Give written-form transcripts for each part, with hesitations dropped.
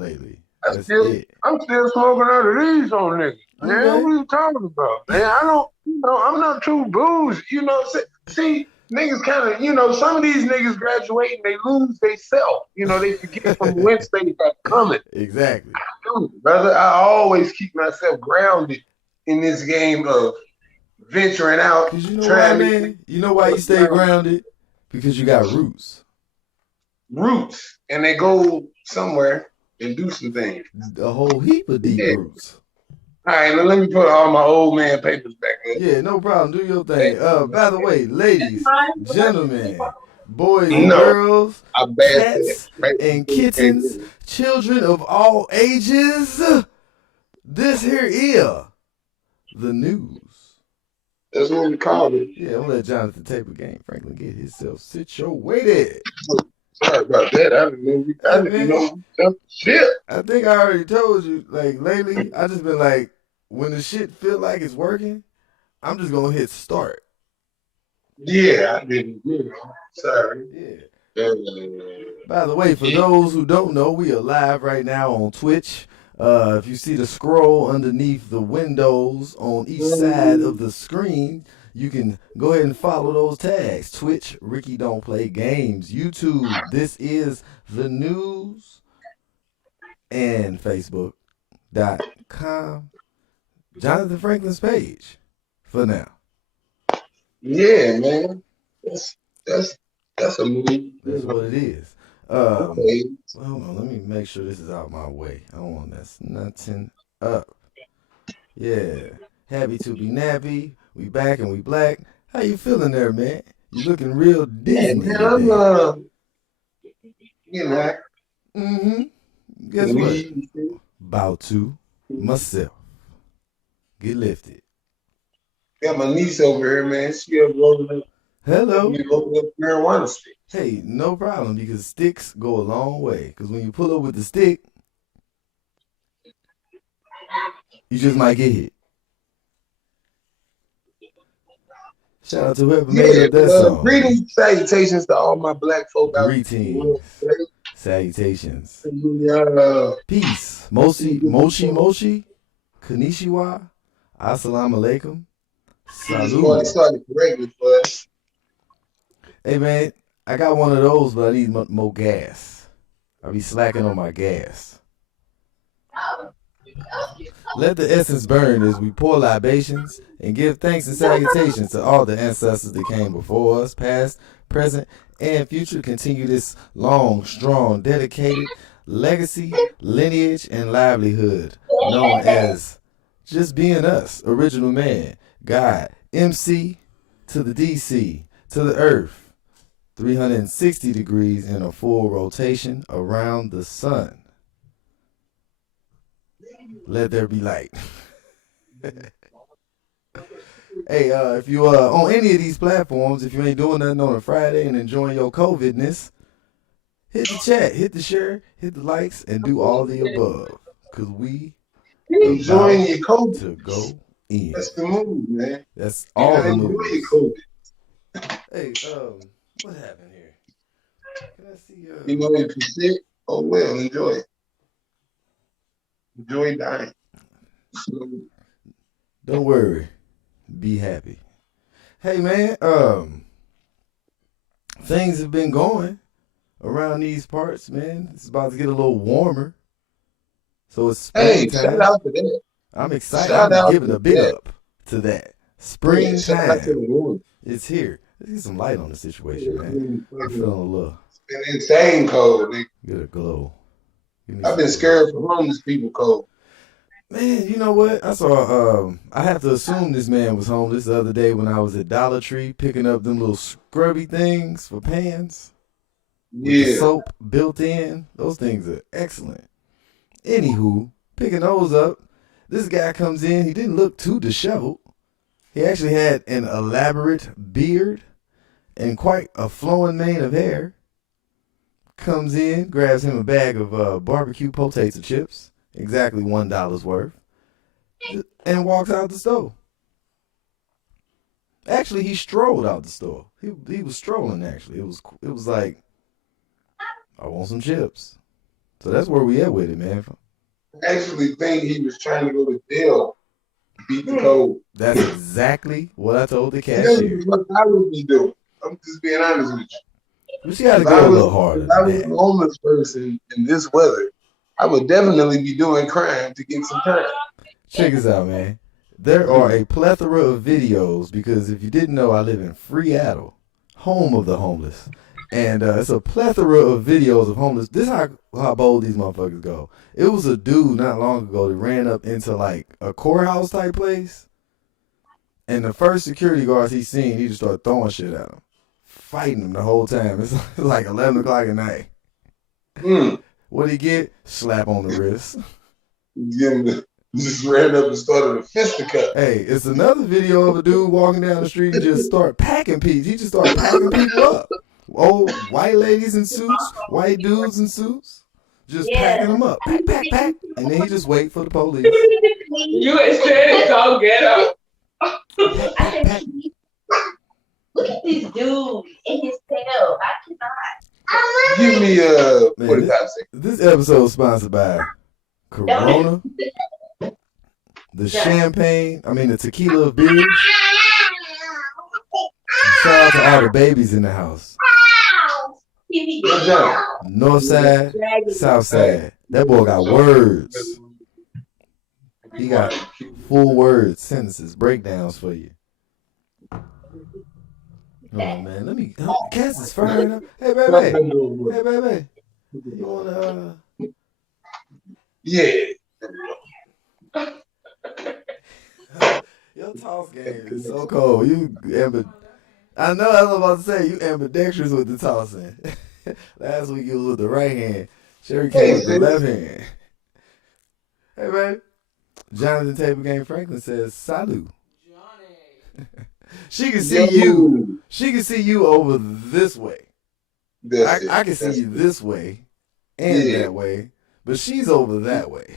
lately. I That's still, it. I'm still smoking out of these on niggas. Man, Okay. what are you talking about? Man, I don't, I'm not too bougie. See, niggas kind of, some of these niggas graduate and they lose they self. They forget from whence they got coming. Exactly. Brother, I always keep myself grounded in this game of venturing out, Cause you know why, trying to get man? You know why you stay grounded? Because you got roots. roots, and they go somewhere and do some things. A whole heap of deep Yeah. roots. All right, now let me put all my old man papers back up. Yeah, no problem. Do your thing. By the way, ladies, gentlemen, boys and No, girls, I'm bad for that. cats Right? and kittens, children of all ages, this here is the news. That's what we call it. Yeah, I'm gonna let Jonathan Taper Game Franklin get himself situated. Sorry about that. I Hey didn't man, know shit. I think I already told you. Like lately, I just been like, when the shit feel like it's working, I'm just gonna hit start. Yeah, I didn't. Sorry. Yeah. Uh, By the way, for yeah. those who don't know, we are live right now on Twitch. If you see the scroll underneath the windows on each side of the screen, you can go ahead and follow those tags. Twitch, Ricky Don't Play Games. YouTube, This Is the News. And Facebook.com, Jonathan Franklin's page for now. Yeah, man. That's that's a movie. That's what it is. Okay. Hold on, let me make sure this is out my way. I don't want that's nothing up. Yeah. Happy to be nappy. We back and we black. How you feeling there, man? You looking real Yeah, Disney man, I'm today. you know, Mm-hmm. Guess what? leave. About to myself. Get lifted. Got my niece over here, man. She up rolling up, helping Hello. me roll up marijuana stick. Hey, no problem because sticks go a long way. Because when you pull up with the stick, you just might get hit. Shout out to whoever made Yeah, up that song. greetings, salutations to all my black folk out in the world. Greetings. Salutations. Uh, Peace. Moshi. Konnichiwa. Assalamu alaikum. just want to Salud. start it correctly for us. Hey, man, I got one of those, but I need more gas. I be slacking on my gas. Let the essence burn as we pour libations and give thanks and salutations to all the ancestors that came before us, past, present, and future. Continue this long, strong, dedicated legacy, lineage, and livelihood known as just being us, original man, God, MC to the DC, to the earth, 360 degrees in a full rotation around the sun. Let there be light. Hey, if you on any of these platforms, if you ain't doing nothing on a Friday and enjoying your COVIDness, hit the chat, hit the share, hit the likes, and do all the above. Cause we Enjoying about your COVID. to go in. That's the move, man. That's You all gotta the enjoy your moves. COVID. Hey, what happened here? Can I see If you're sick, oh well, enjoy it. Enjoy dying. Don't worry. Be happy. Hey man, things have been going around these parts, man. It's about to get a little warmer. So it's Hey, shout springtime. out to that. I'm excited. Shout I'm out giving to a big that. up to that. Yeah, shout out to Springtime. the Lord. It's here. Let's get some light on the situation, man. I'm feeling a little. It's been insane cold. Nigga. Get a glow. Give me I've some been glow. scared for homeless people cold. Man, you know what? I saw. I have to assume this man was homeless the other day when I was at Dollar Tree picking up them little scrubby things for pans with the Yeah. soap built in. Those things are excellent. Anywho, picking those up, this guy comes in. He didn't look too disheveled. He actually had an elaborate beard and quite a flowing mane of hair. Comes in, grabs him a bag of barbecue potato chips, exactly $1 worth, and walks out the store. Actually, he strolled out the store. He was strolling. Actually, it was like, I want some chips. So that's where we at with it, man. I actually think he was trying to go to jail to beat the code. That's exactly what I told the That's cashier. what I would be doing. I'm just being honest with you. But she had to If I go a was, little harder if I than was a that. homeless person in this weather, I would definitely be doing crime to get some time. Check this out, man. There are a plethora of videos because if you didn't know, I live in Freattle, home of the homeless. And it's a plethora of videos of homeless. This is how bold these motherfuckers go. It was a dude not long ago that ran up into like a courthouse type place. And the first security guards he seen, he just started throwing shit at him. Fighting him the whole time. It's like 11 o'clock at night. What'd he get? Slap on the wrist. Just ran up and started a fisticuff. Hey, it's another video of a dude walking down the street and just start packing people. He just started packing people up. Old white ladies in suits, white dudes in suits, just packing them up. Pack, pack, pack. And then he just wait for the police. You said go get up. Pack, pack. Look at this dude in his tail. I cannot. Give me Man, 45 seconds. This episode is sponsored by Corona, the the tequila beers. Shout out to all the babies in the house. North side, south side. That boy got words. He got full words, sentences, breakdowns for you. Oh man, let me. Cass is firing up. Hey baby, hey baby. You wanna? Yeah. Your toss game is so cold. I know I was about to say you ambidextrous with the tossing. Last week you was with the right hand. Sherry came with the left hand. Hey baby. Jonathan Table Game Franklin says salute. Johnny. She can see you. She can see you over this way. I can see you this way and that way, but she's over that way.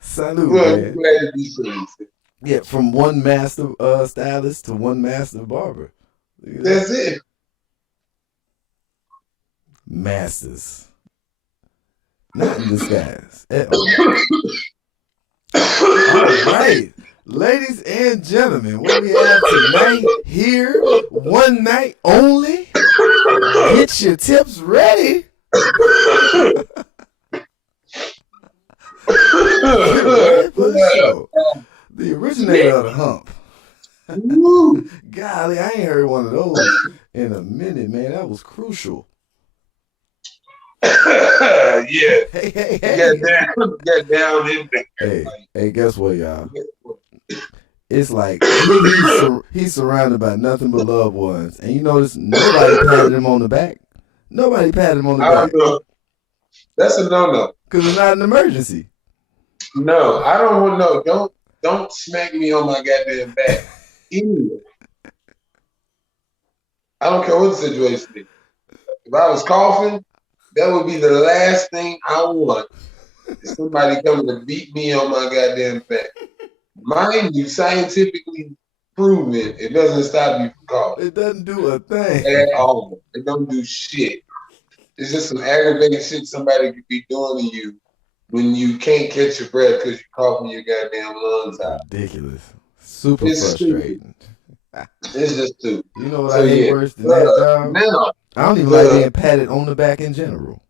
Salute, man. Glad to be friends. Yeah, from one master stylist to one master barber. That's it. Masters. Not in disguise. All right. Ladies and gentlemen, what we have tonight here, one night only. Get your tips ready. The originator of the hump. Golly, I ain't heard one of those in a minute, man. That was crucial. Yeah. Hey. Get down in there. Hey, guess what, y'all? It's like he's surrounded by nothing but loved ones. And you notice nobody patted him on the back. Nobody patted him on the back. That's a no-no. Because it's not an emergency. No, I don't want to know. Don't smack me on my goddamn back. Anyway. I don't care what the situation is. If I was coughing, that would be the last thing I want. Is somebody coming to beat me on my goddamn back. Mind you, scientifically proven, it doesn't stop you from coughing. It doesn't do a thing. At all. It don't do shit. It's just some aggravating shit somebody could be doing to you when you can't catch your breath because you're coughing your goddamn lungs out. Ridiculous. Super frustrating. It's just stupid. You know what I hate worse than that, dog? Now, I don't even like being patted on the back in general.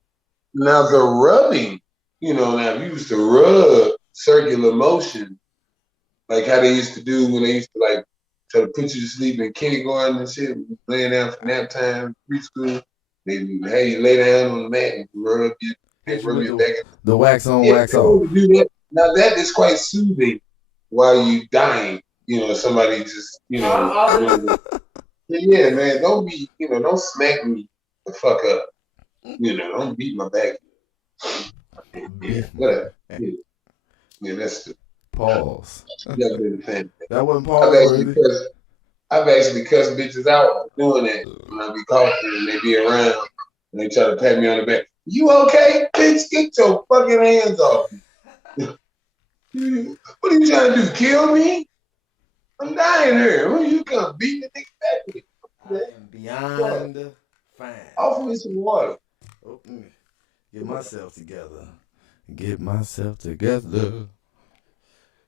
Now the rubbing, now you used to rub circular motion, like how they used to do when they used to like try to put you to sleep in kindergarten and shit, laying down for nap time, preschool. They hey, you lay down on the mat and rub your back. The wax on, wax off. Now that is quite soothing while you dying. Somebody just, yeah, man, don't smack me the fuck up. Don't beat my back. Whatever. Yeah, that's stupid. Pause. That wasn't pause. I've actually cussed bitches out doing that when I be coughing and they be around and they try to pat me on the back. You okay? Bitch, get your fucking hands off me. What are you trying to do? Kill me? I'm dying here. Who you come beat the nigga back with? Beyond fine. Offer me some water. Oh, let me get myself together. Get myself together.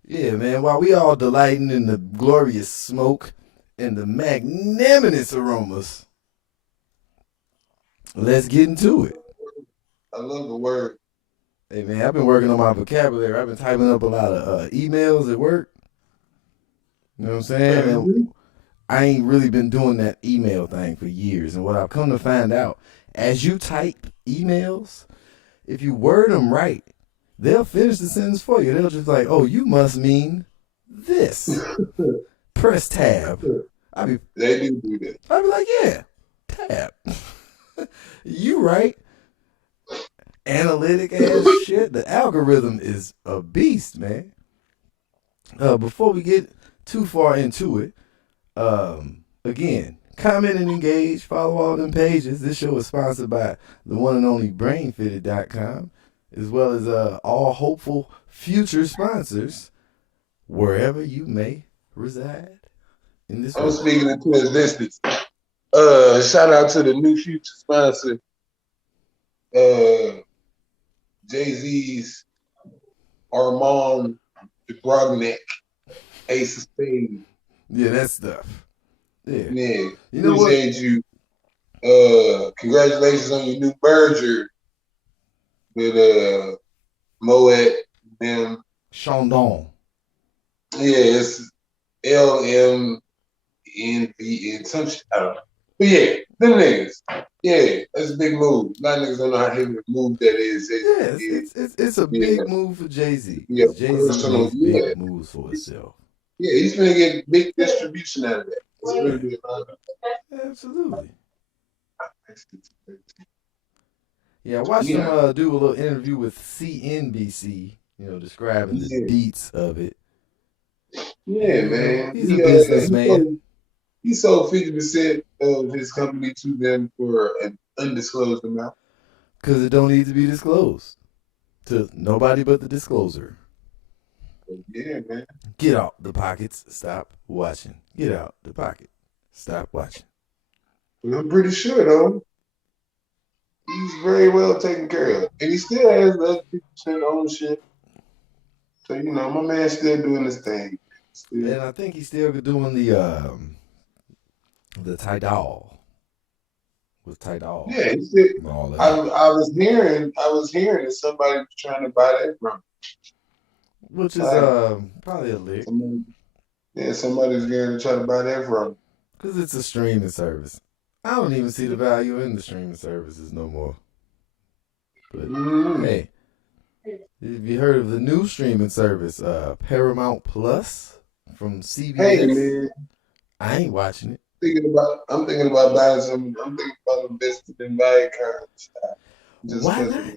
Yeah, man. While we all delighting in the glorious smoke and the magnanimous aromas, let's get into it. I love the word. Hey, man, I've been working on my vocabulary. I've been typing up a lot of emails at work. You know what I'm saying? And I ain't really been doing that email thing for years. And what I've come to find out, as you type emails, if you word them right, they'll finish the sentence for you. They'll just like, oh, you must mean this. Press tab. They do that. I'd be like, yeah, tab. You right. Analytic ass shit. The algorithm is a beast, man. Before we get too far into it, again, comment and engage. Follow all them pages. This show is sponsored by the one and only BrainFitted.com, as well as all hopeful future sponsors, wherever you may reside in this I'm world. speaking into existence. Shout out to the new future sponsor, Jay-Z's Armand Brognac, Ace of Spades. Yeah, that stuff. Yeah. Yeah, You know what? appreciate you. Congratulations on your new merger with Moet and Chandon. yeah, it's LMNV and some shit. I don't know. But yeah, them niggas. Yeah, that's a big move. A lot of niggas don't know how heavy a move that is. It's a big move for Jay-Z. Yeah, Jay-Z personal, makes big moves for himself. Yeah, he's gonna get big distribution out of that. It's gonna be Absolutely. Yeah, I watched him do a little interview with CNBC, describing the deets of it. Yeah, man. He's a businessman. He sold 50% of his company to them for an undisclosed amount. Because it don't need to be disclosed to nobody but the discloser. Yeah, man. Get out the pockets. Stop watching. Get out the pocket. Stop watching. Well, I'm pretty sure, though, he's very well taken care of. And he still has the 50% ownership. So, my man's still doing his thing. And I think he's still doing the Tidal. With Tidal. Yeah, he still, I was hearing that somebody was trying to buy that from him. Which is probably a lick. Somebody's going to try to buy that from him. Because it's a streaming service. I don't even see the value in the streaming services no more. But hey, have you heard of the new streaming service, Paramount Plus from CBS? Hey, man. I ain't watching it. I'm thinking about buying some. I'm thinking about investing in Viacom stock. Why not?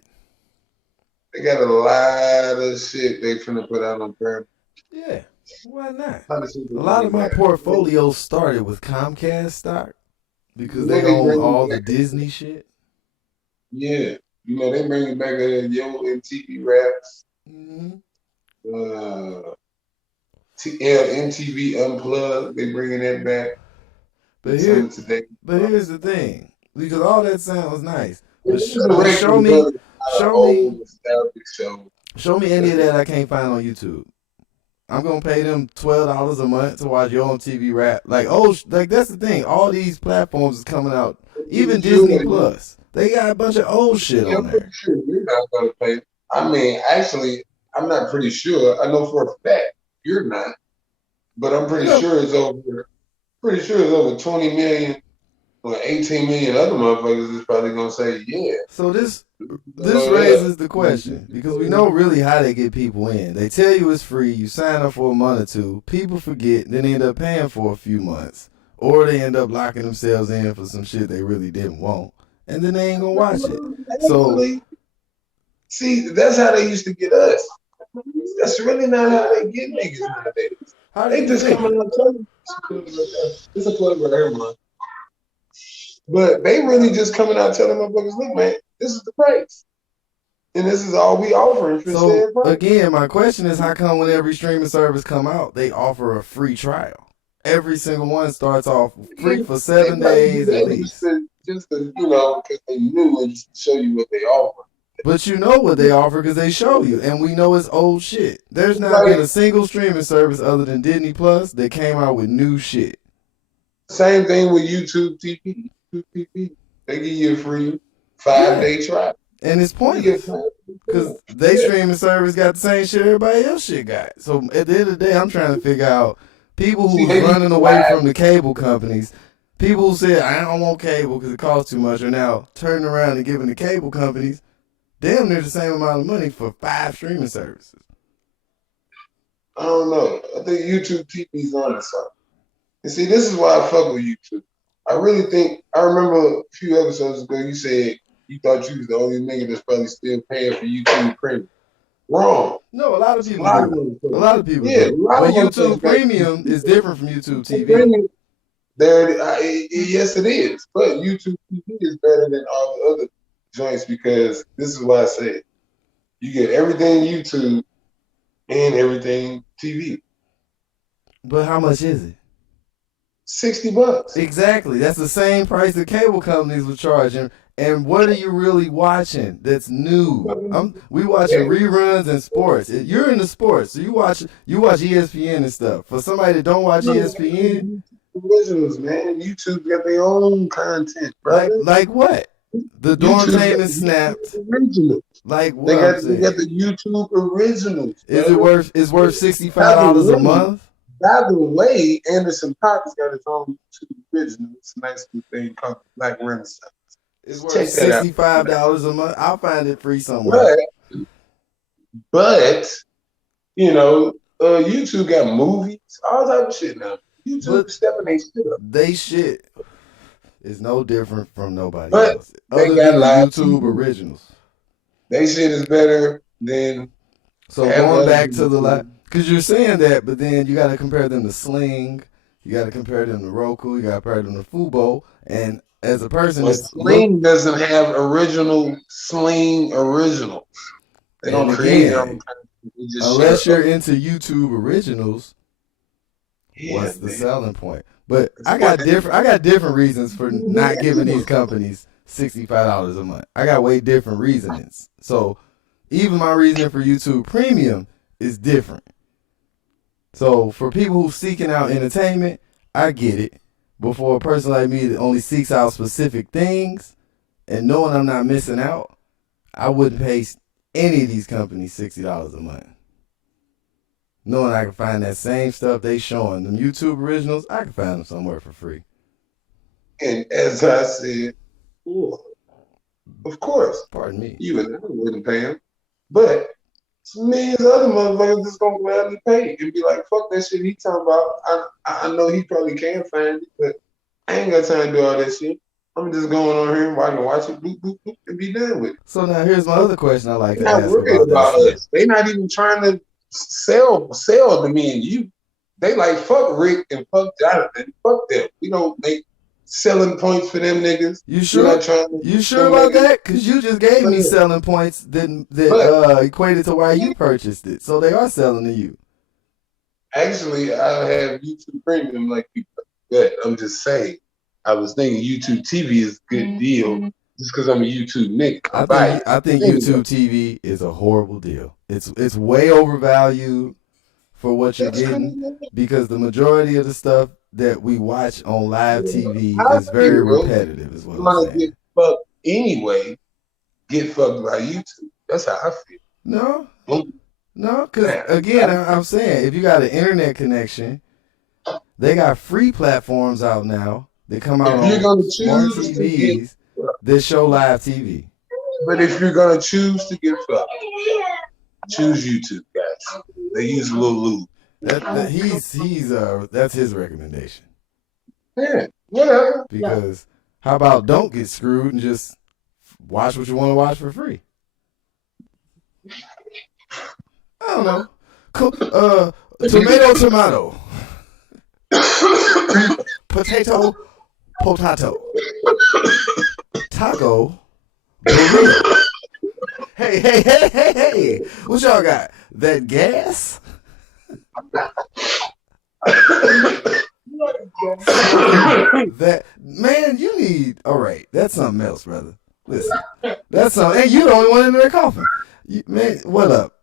They got a lot of shit they finna put out on Paramount. Yeah, why not? A lot of my portfolio started with Comcast stock because they own all the Disney shit. Yeah, they bringing back Yo MTV Raps. MTV Unplugged. They bringing that back. But here's the thing, because all that sounds nice. But show me any of that I can't find on YouTube. I'm gonna pay them $12 a month to watch your own TV rap. Like that's the thing. All these platforms is coming out. Even Disney Plus, they got a bunch of old shit on there. I'm sure you're not gonna pay. I mean, actually, I'm not pretty sure. I know for a fact you're not, but I'm pretty sure it's over. Pretty sure it's over 20 million or 18 million other motherfuckers is probably gonna say yeah. So this raises the question, because we know really how they get people in. They tell you it's free, you sign up for a month or two, people forget, then they end up paying for a few months, or they end up locking themselves in for some shit they really didn't want, and then they ain't gonna watch it. So see, that's how they used to get us. That's really not how they get niggas nowadays. They just coming out telling it's a plug for everyone. But they really just coming out telling motherfuckers, look, man, this is the price. And this is all we offering for said price. Again, my question is, how come when every streaming service come out, they offer a free trial? Every single one starts off free for 7 days at least. just to, because they knew and just to show you what they offer. But you know what they offer because they show you, and we know it's old shit. There's not Right. been a single streaming service other than Disney Plus that came out with new shit. Same thing with YouTube TV. YouTube TV, they give you a free 5-day trial. And it's pointless because they streaming service got the same shit everybody else shit got. So at the end of the day, I'm trying to figure out people who's running away from the cable companies. People who said, I don't want cable because it costs too much, are now turning around and giving the cable companies damn near the same amount of money for 5 streaming services. I don't know. I think YouTube TV's on to something. And see, this is why I fuck with YouTube. I really think, I remember a few episodes ago, you said you thought you was the only nigga that's probably still paying for YouTube Premium. Wrong. No, a lot of people A do. A lot of people Yeah, do. a lot But of them YouTube think that- Premium is different from YouTube TV. Yes, it is. But YouTube TV is better than all the other joints because this is why I said you get everything YouTube and everything TV. But how much is it? $60. Exactly. That's the same price the cable companies were charging. And what are you really watching that's new? We watching reruns and sports. You're into sports, so you watch ESPN and stuff. For somebody that don't watch ESPN, Originals, man. YouTube got their own content, brother. like what? The dorm name is snapped. Originals. Like what? They I'm got saying. the YouTube originals. Is bro. it worth? It's worth $65 a month. By the way, Anderson .Paak has got his own YouTube original. It's a nice new thing called Black Renaissance. It's Check worth that out. $65 a month. I'll find it free somewhere. But YouTube got movies, all type of shit now. YouTube stepping their shit up. They shit is no different from nobody But else. they Other got than live YouTube TV. originals. They shit is better than So Yeah, going well, back to the YouTube. because you're saying that, but then you got to compare them to Sling, you got to compare them to Roku, you got to compare them to Fubo, and as a person, But that's Sling doesn't have original Sling originals. They don't And create again, their own content. They just unless share you're it. into YouTube originals, Yeah, what's the man. selling point? But I got different reasons for not giving these companies $65 a month. I got way different reasonings. So even my reasoning for YouTube Premium is different. So for people who seeking out entertainment, I get it. But for a person like me that only seeks out specific things and knowing I'm not missing out, I wouldn't pay any of these companies $60 a month. Knowing I can find that same stuff they showing, them YouTube originals, I can find them somewhere for free. And as I said, of course, Pardon me. you and I wouldn't pay him. But millions of other motherfuckers just gonna gladly pay and be like, fuck that shit he talking about. I know he probably can find it, but I ain't got time to do all that shit. I'm just going on here and watch it, boop, boop, boop, and be done with it. So now here's my other question I like to They're not ask worried about about that shit. us. They not even trying to sell to me and you. They like, fuck Rick and fuck Jonathan. Fuck them. We don't make selling points for them niggas. You We're sure? not trying to, You sure about that? Because you just gave me selling points that equated to why you purchased it. So they are selling to you. Actually, I have YouTube Premium like you, but I'm just saying. I was thinking YouTube TV is a good deal just because I'm a YouTube nigga. I think YouTube TV is a horrible deal. It's way overvalued for what you're getting because the majority of the stuff that we watch on live TV is very repetitive. Is what I'm I'm gonna saying. get fucked anyway. Get fucked by YouTube. That's how I feel. No, because again, I'm saying if you got an internet connection, they got free platforms out now. They come out If you're on gonna smart choose to TVs that show live TV. But if you're gonna choose to get fucked, choose YouTube, guys. They use a little lube. That's his recommendation. Yeah, whatever. Because how about don't get screwed and just watch what you want to watch for free? I don't know. Tomato. Potato. Taco. Burrito. Hey. What y'all got? That gas? that man, you need. All right, that's something else, brother. Listen, that's something. And you the only one in there coughing. Man, what up?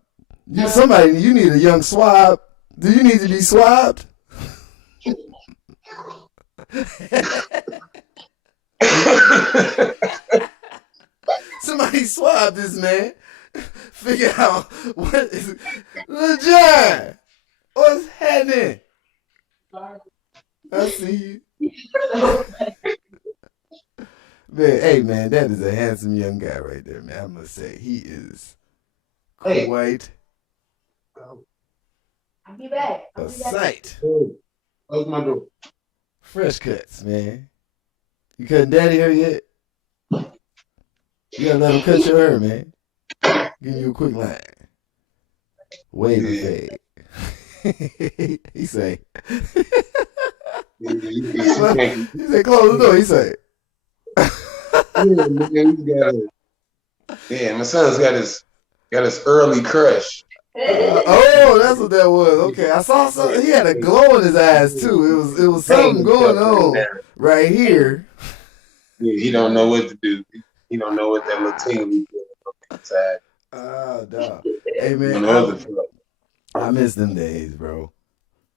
You need a young swab. Do you need to be swabbed? Somebody swab this man. Figure out what is Lil John. What's happening? I see you. Man, hey man, that is a handsome young guy right there, man. I must say, he is quite I'll be back. a sight. Close my door. Fresh cuts, man. You cutting daddy hair yet? You gotta let him cut your hair, man. Give you a quick line. Wave a fade. He say. He say, close the door. He say. Yeah, my son's got his early crush. Oh, that's what that was. Okay, I saw something. He had a glow in his eyes too. It was something going on right here. Yeah, he don't know what to do. He don't know what that little tingle inside. Oh, dog. Hey man, I miss them days, bro.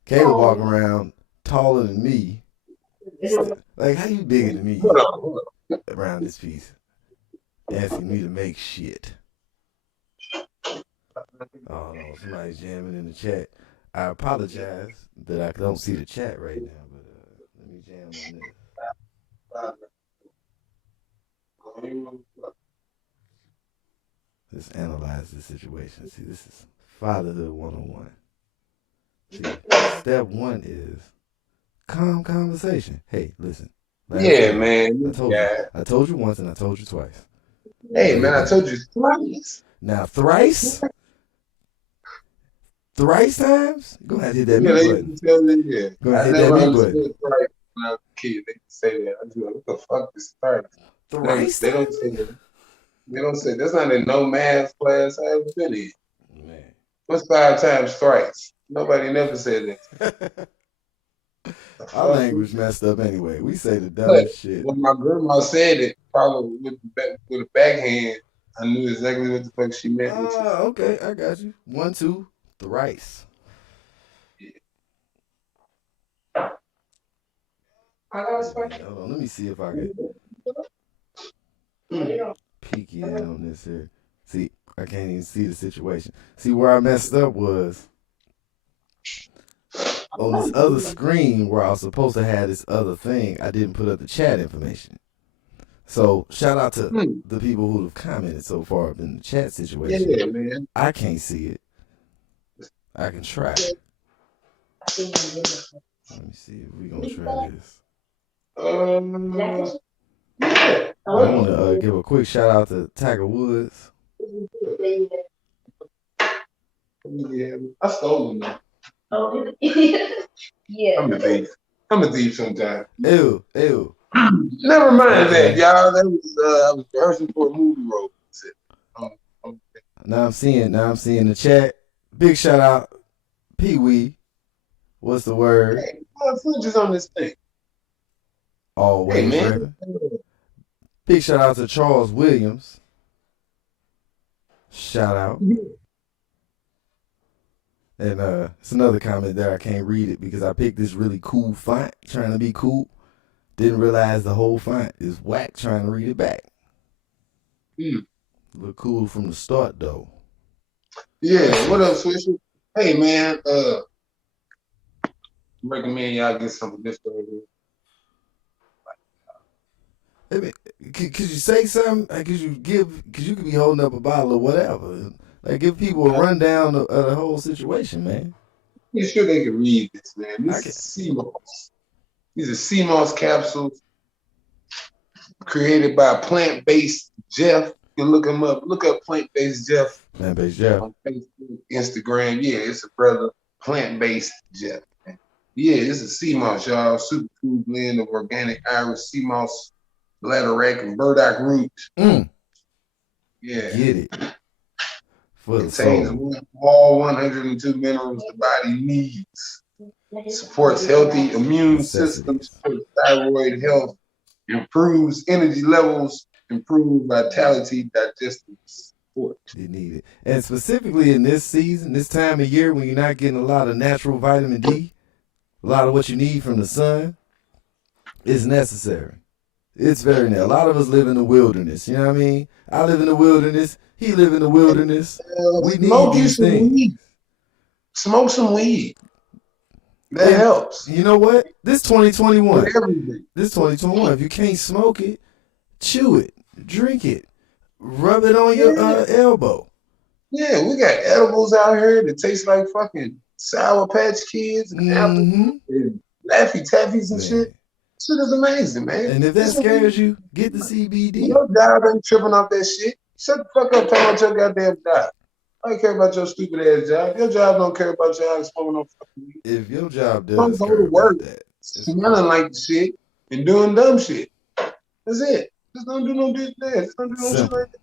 Caleb walking around taller than me. Like, how you bigger than me around this piece? Asking me to make shit. Oh no, somebody's jamming in the chat. I apologize that I don't see the chat right now, but let me jam on this. Let's analyze the situation. See, this is fatherhood 101. See, step one is calm conversation. Hey, listen. Man. I told you once and I told you twice. Hey, man, I told you thrice. Now, thrice? Thrice times? Go ahead and hit that mute button. Go ahead and hit that mute button. When I was a kid, they say that. I was like, what the fuck is thrice? Thrice? They don't say that. They don't say that's not in no math class I ever been in. Man. What's 5 times thrice? Nobody never said that. Our language messed up anyway. We say the dumbest shit. When my grandma said it, probably with a backhand, I knew exactly what the fuck she meant. Oh, okay, I got you. 1, 2, thrice. Yeah. Hold on, let me see if I can peek in on this here. See, I can't even see the situation. See, where I messed up was on this other screen where I was supposed to have this other thing. I didn't put up the chat information. So shout out to the people who have commented so far in the chat situation. Yeah, man. I can't see it. I can try. Let me see if we're gonna try this. Yeah. I want to give a quick shout out to Tiger Woods. Yeah, I stole them. Oh, yeah. I'm a thief sometimes. Ew. Never mind that, y'all. That was I was rehearsing for a movie role. Now I'm seeing the chat. Big shout out, Pee Wee. What's the word? Hey, footage on this thing. Always, hey, man. Big shout out to Charles Williams. Shout out. And it's another comment there. I can't read it because I picked this really cool font, trying to be cool. Didn't realize the whole font is whack trying to read it back. Look cool from the start though. Yeah, what up, Swisher? Hey man, recommend y'all get some of this over here. Could you say something? Like, cause you could be holding up a bottle or whatever. Like, give people a rundown of the whole situation, man. You sure they can read this, man? This is CMOS. These are CMOS capsules created by Plant-Based Jeff. You can look him up. Look up Plant-Based Jeff. Plant-Based Jeff. On Facebook, Instagram. Yeah, it's a brother. Plant-Based Jeff. Yeah, it's a CMOS, y'all. Superfood blend of organic Irish CMOS, bladderwrack, and burdock root. Yeah. Get it. For Contains all 102 minerals the body needs. supports healthy immune systems, Necessities. supports thyroid health, improves energy levels, improves vitality, digestive support. You need it. And specifically in this season, this time of year when you're not getting a lot of natural vitamin D, a lot of what you need from the sun is necessary. It's very necessary. A lot of us live in the wilderness. You know what I mean? I live in the wilderness. He live in the wilderness. We need Smoke you these some things. weed. Smoke some weed. That And helps. you know what? This 2021. With everything. This 2021. If you can't smoke it, chew it, drink it, rub it on your elbow. Yeah, we got edibles out here that taste like fucking Sour Patch Kids and apple and Laffy Taffies and Man. shit. Shit is amazing, man. And if that This what scares you, get the CBD. your job ain't tripping off that shit. Shut the fuck up talking about your goddamn job. I don't care about your stupid ass job. Your job don't care about your ass smoking no fucking weed. If your job Don't does go care to about work that, smelling like the shit and doing dumb shit. That's it. Just don't do no good thing. Just don't do no shit Simple. like that.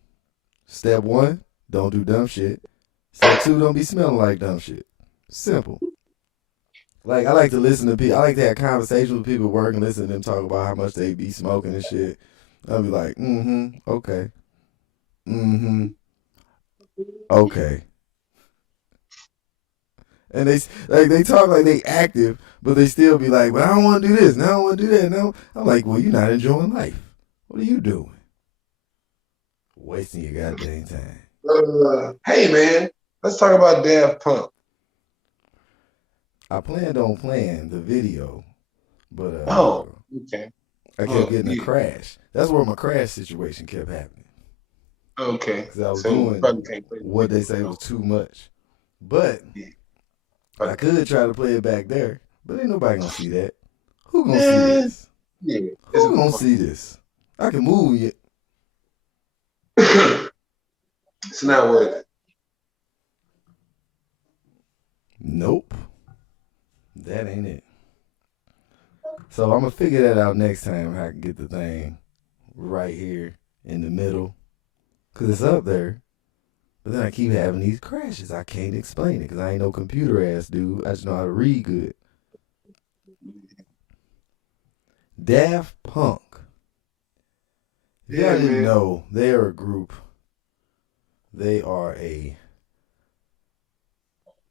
Step 1, don't do dumb shit. Step 2, don't be smelling like dumb shit. Simple. Like, I like to listen to people. I like to have conversations with people at work and listen to them talk about how much they be smoking and shit. I'll be like, okay. Okay. And they talk like they active, but they still be like, but I don't want to do this, and I don't want to do that. No, I'm like, well, you're not enjoying life. What are you doing? Wasting your goddamn time. Hey, man, let's talk about Daft Punk. I planned on playing the video, but Okay. I kept getting a crash. That's where my crash situation kept happening. Okay. Because I was So you doing probably can't play what they say was too much. But Yeah. I could try to play it back there, but ain't nobody gonna see that. Who gonna see Yeah. this? Yeah. Who gonna see this? I can move it. It's not worth it. Nope. That ain't it. So I'm gonna figure that out next time. How I can get the thing right here in the middle, cause it's up there. But then I keep having these crashes. I can't explain it because I ain't no computer ass dude. I just know how to read good. Daft Punk. If y'all didn't know, they are a group. They are a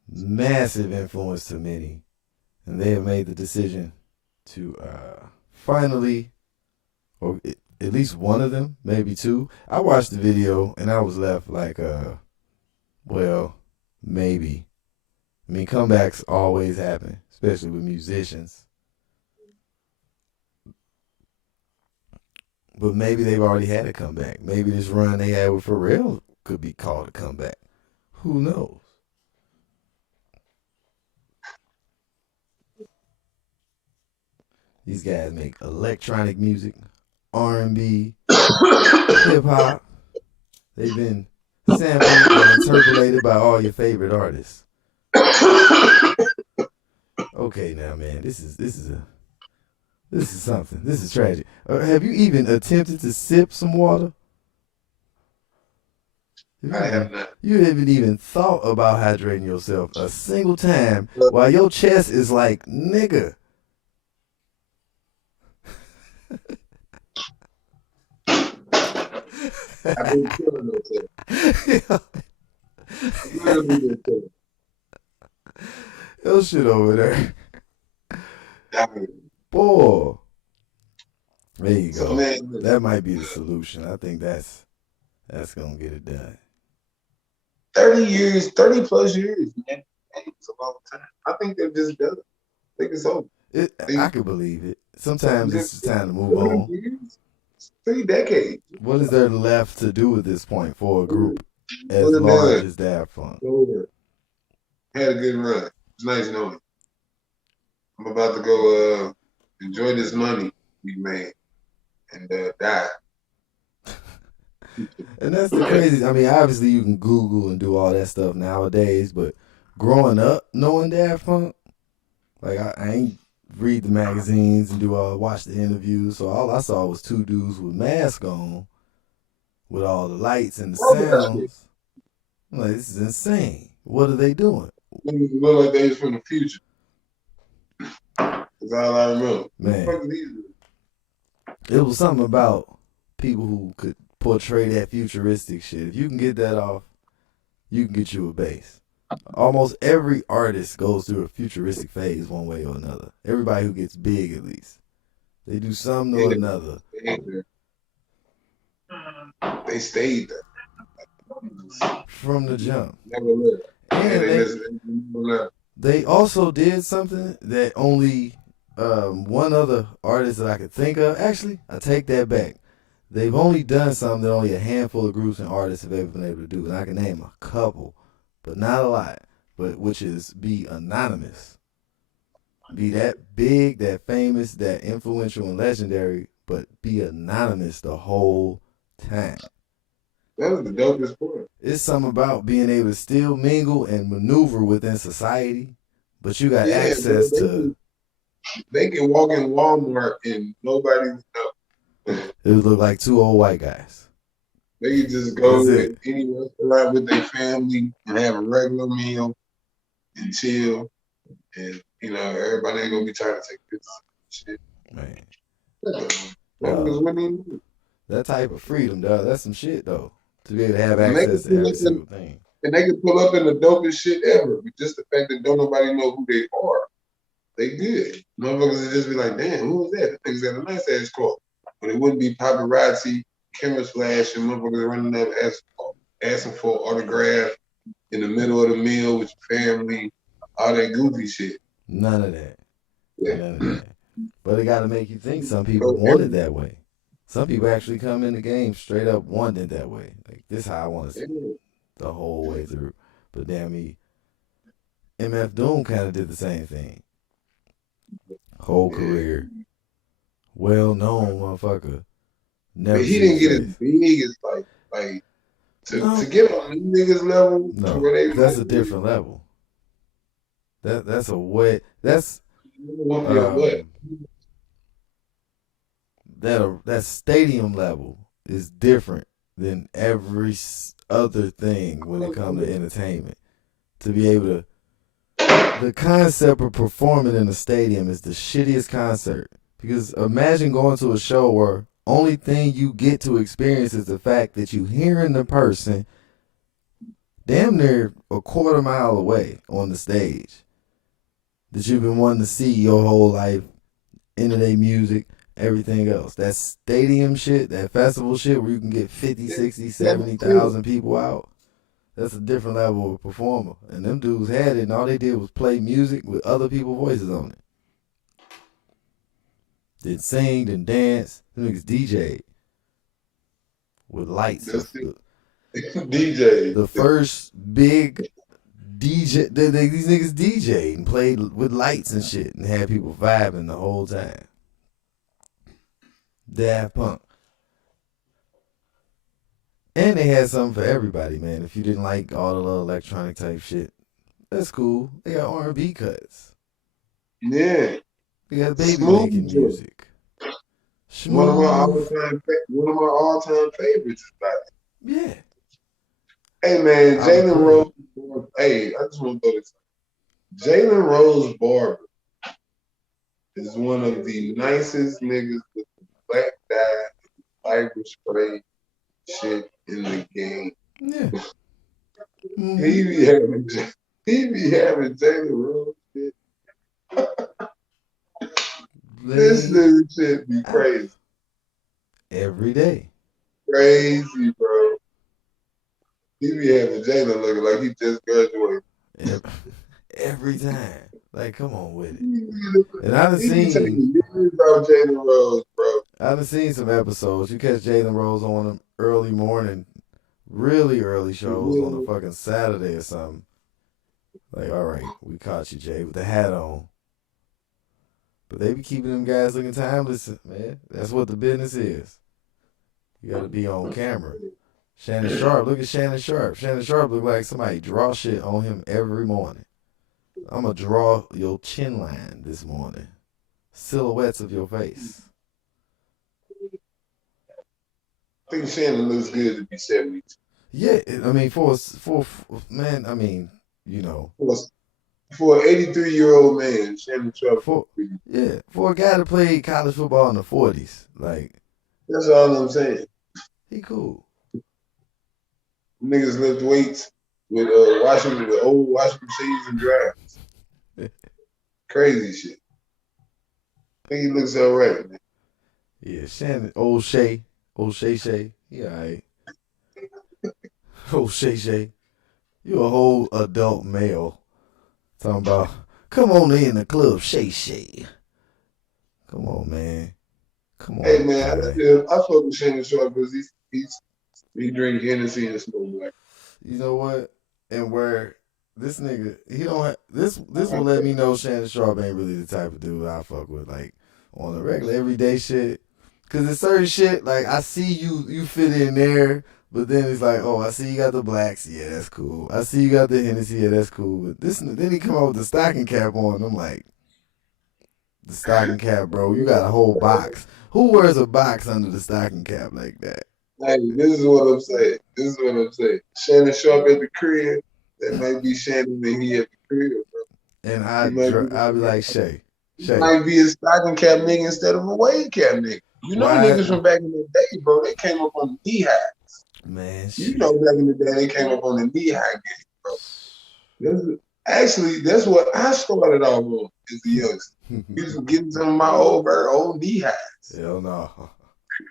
massive influence to many. And they have made the decision to finally, or at least one of them, maybe two. I watched the video and I was left like, well, maybe. I mean, comebacks always happen, especially with musicians. But maybe they've already had a comeback. Maybe this run they had with Pharrell could be called a comeback. Who knows? These guys make electronic music, R&B, hip hop. They've been sampled and interpolated by all your favorite artists. Okay, now, man, this is something. This is tragic. Have you even attempted to sip some water? I have not. You haven't even thought about hydrating yourself a single time while your chest is like, nigga. I've been killing myself. Your shit over there. Boy. There you go. That might be the solution. I think that's gonna get it done. 30 plus years, man. It's a long time. I think they're just done. I think it's over. I could believe it. Sometimes it's just time to move on. 3 decades. What is there left to do at this point for a group as large as Daft Punk? Had a good run. It's nice knowing. I'm about to go enjoy this money we made and die. And that's the crazy. I mean, obviously you can Google and do all that stuff nowadays, but growing up knowing Daft Punk, like I ain't read the magazines and watch the interviews, so all I saw was two dudes with masks on, with all the lights and the sounds. I'm like, this is insane. What are they doing? They look like they was from the future. That's all I remember. Man. What the fuck are these? It was something about people who could portray that futuristic shit. If you can get that off, you can get you a bass. Almost every artist goes through a futuristic phase one way or another. Everybody who gets big, at least. They do something or another. They stayed there. From the jump. Never left. And they also did something that only one other artist that I could think of. Actually, I take that back. They've only done something that only a handful of groups and artists have ever been able to do. And I can name a couple, but not a lot. But which is be anonymous. Be that big, that famous, that influential and legendary, but be anonymous the whole time. That was the dopest part. It's something about being able to still mingle and maneuver within society, but you got access to. They can walk in Walmart and nobody would know. It would look like two old white guys. They could just go to any restaurant with their family and have a regular meal and chill. And, you know, everybody ain't going to be trying to take pictures of shit. Man. That type of freedom, dog, that's some shit, though. To be able to have access to every single thing. And they can pull up in the dopest shit ever. But just the fact that don't nobody know who they are, they good. Motherfuckers would just be like, damn, who was that? The niggas got a nice ass car. But it wouldn't be paparazzi, cameras flashing, motherfuckers running up asking for autograph in the middle of the meal with your family, all that goofy shit. None of that. Yeah. None of that. But it got to make you think some people want it that way. Some people actually come in the game straight up wanting it that way. Like, this is how I want to see it the whole way through. But damn me, MF Doom kind of did the same thing. Whole career. Well-known motherfucker. Never. But he didn't get as big as like to get on these niggas level. No, that's a different level. That's a way. That's that stadium level is different than every other thing when it comes to entertainment. To be able to, the concept of performing in a stadium is the shittiest concert. Because imagine going to a show where only thing you get to experience is the fact that you hearing the person damn near a quarter mile away on the stage that you've been wanting to see your whole life, into their music, everything else. That stadium shit, that festival shit where you can get 50, 60, 70,000 people out, that's a different level of performer. And them dudes had it, and all they did was play music with other people's voices on it. Then sing, then dance. Them niggas DJ with lights. DJ. The first big DJ, these niggas DJ'd and played with lights and shit and had people vibing the whole time. Daft Punk. And they had something for everybody, man. If you didn't like all the little electronic type shit, that's cool. They got R&B cuts. Yeah. They got baby making music. One of my all-time favorites is like it. Yeah. Hey man, Jalen Rose. Hey, I just want to throw this. Jalen Rose Barber is one of the nicest niggas with the black dye, fiber spray shit in the game. Yeah. Mm-hmm. He be having Jalen Rose shit. This nigga shit be crazy. Every day. Crazy, bro. He be having Jalen looking like he just graduated. Every time. Like, come on with it. And I done seen Jalen Rose, bro. I done seen some episodes. You catch Jalen Rose on them early morning, really early shows on a fucking Saturday or something. Like, all right, we caught you, Jay, with the hat on. But they be keeping them guys looking timeless, man. That's what the business is. You got to be on camera. Shannon Sharp, look at Shannon Sharp. Shannon Sharp look like somebody draw shit on him every morning. I'm going to draw your chin line this morning. Silhouettes of your face. I think Shannon looks good to be 72. Yeah, I mean, for man, I mean, you know. For an 83-year-old man, Shannon Sharp. For a guy that played college football in the 40s, like That's all I'm saying. he cool. Niggas lift weights with old washing machines and dryers. Crazy shit. I think he looks alright, man. Yeah, Shannon, old Shay, he alright. Old Shay, you a whole adult male. Talking about, come on in the club, Shay. Come on, man. Come on. Hey, man, I fuck with Shannon Sharp because he drink Hennessy and smoke black. You know what? And where this nigga, he don't have, this will let me know Shannon Sharp ain't really the type of dude I fuck with, like, on the regular, everyday shit. Because there's certain shit, like, I see you fit in there, but then it's like, oh, I see you got the blacks. Yeah, that's cool. I see you got the Hennessy. Yeah, that's cool. But then he come out with the stocking cap on. I'm like, the stocking cap, bro. You got a whole box. Who wears a box under the stocking cap like that? Hey, this is what I'm saying. Shannon Sharp at the crib. That might be Shannon and he at the crib, bro. And I'd be like, Shay. Might be a stocking cap nigga instead of a wave cap nigga. You know niggas from back in the day, bro. They came up on the knee highs. Man, shit. You know back in the day they came up on the knee high game, bro. Actually, that's what I started off on as a youngster. Used to get some of my old knee highs. Hell no.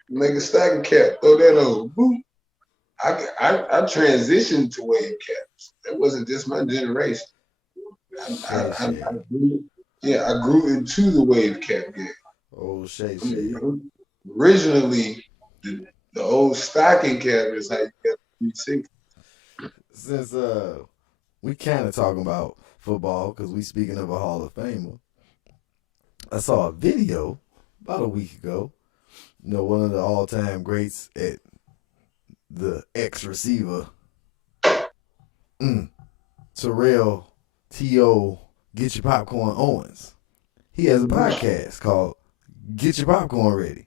Make a stocking cap, throw that on. Boop. I transitioned to wave caps. That wasn't just my generation. I grew into the wave cap game. Oh, Shay. Originally, the old stocking cap is how you got 360. Since we kind of talking about football, because we speaking of a Hall of Famer, I saw a video about a week ago. You know, one of the all-time greats at the ex-receiver, Terrell T.O. Get Your Popcorn Owens. He has a podcast called Get Your Popcorn Ready.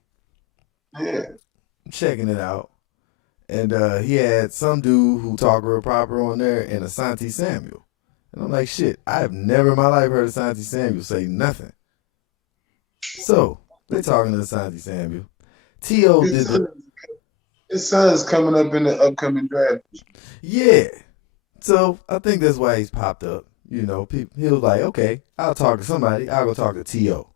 Yeah. I'm checking it out. And he had some dude who talked real proper on there and Asante Samuel. And I'm like, shit, I have never in my life heard Asante Samuel say nothing. So, they talking to Asante Samuel. T.O. did his son's coming up in the upcoming draft. Yeah. So, I think that's why he's popped up. You know, he was like, okay, I'll talk to somebody. I'll go talk to T.O.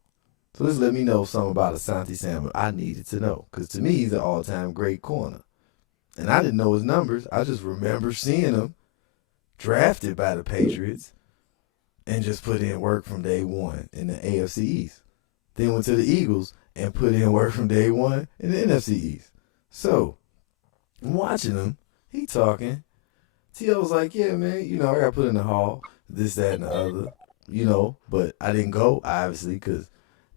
So this let me know something about Asante Samuel I needed to know. Because to me, he's an all-time great corner. And I didn't know his numbers. I just remember seeing him drafted by the Patriots and just put in work from day one in the AFC East. Then went to the Eagles and put in work from day one in the NFC East. So, I'm watching him. He talking. T.O. was like, yeah, man, you know, I got put in the hall, this, that, and the other, you know. But I didn't go, obviously, because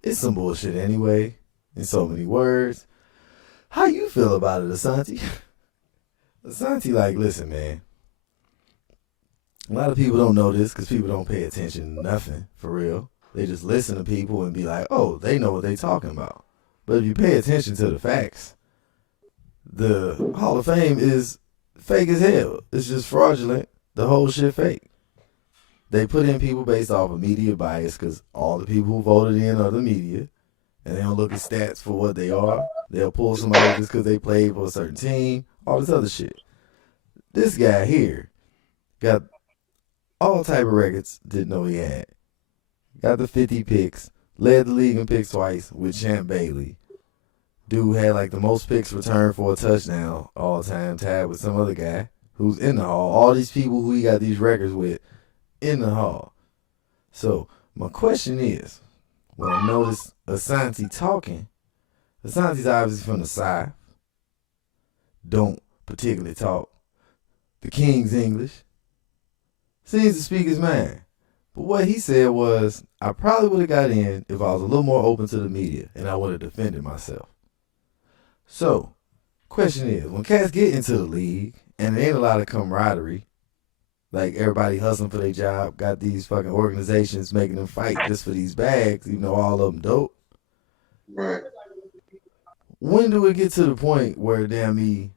it's some bullshit anyway, in so many words. How you feel about it, Asante? Asante, like, listen, man. A lot of people don't know this because people don't pay attention to nothing, for real. They just listen to people and be like, oh, they know what they talking about. But if you pay attention to the facts, the Hall of Fame is fake as hell. It's just fraudulent. The whole shit fake. They put in people based off of media bias because all the people who voted in are the media. And they don't look at stats for what they are. They'll pull somebody just because they played for a certain team. All this other shit. This guy here got all type of records didn't know he had. Got the 50 picks. Led the league in picks twice with Champ Bailey. Dude had like the most picks returned for a touchdown all time, tied with some other guy who's in the hall. All these people who he got these records with in the hall. So my question is, when I notice Asante talking, Asante's obviously from the South. Don't particularly talk the King's English. Seems to speak his mind. But what he said was, I probably would have got in if I was a little more open to the media and I would have defended myself. So, question is, when cats get into the league and there ain't a lot of camaraderie, like everybody hustling for their job, got these fucking organizations making them fight just for these bags, even though all of them dope. Right. When do it get to the point where, the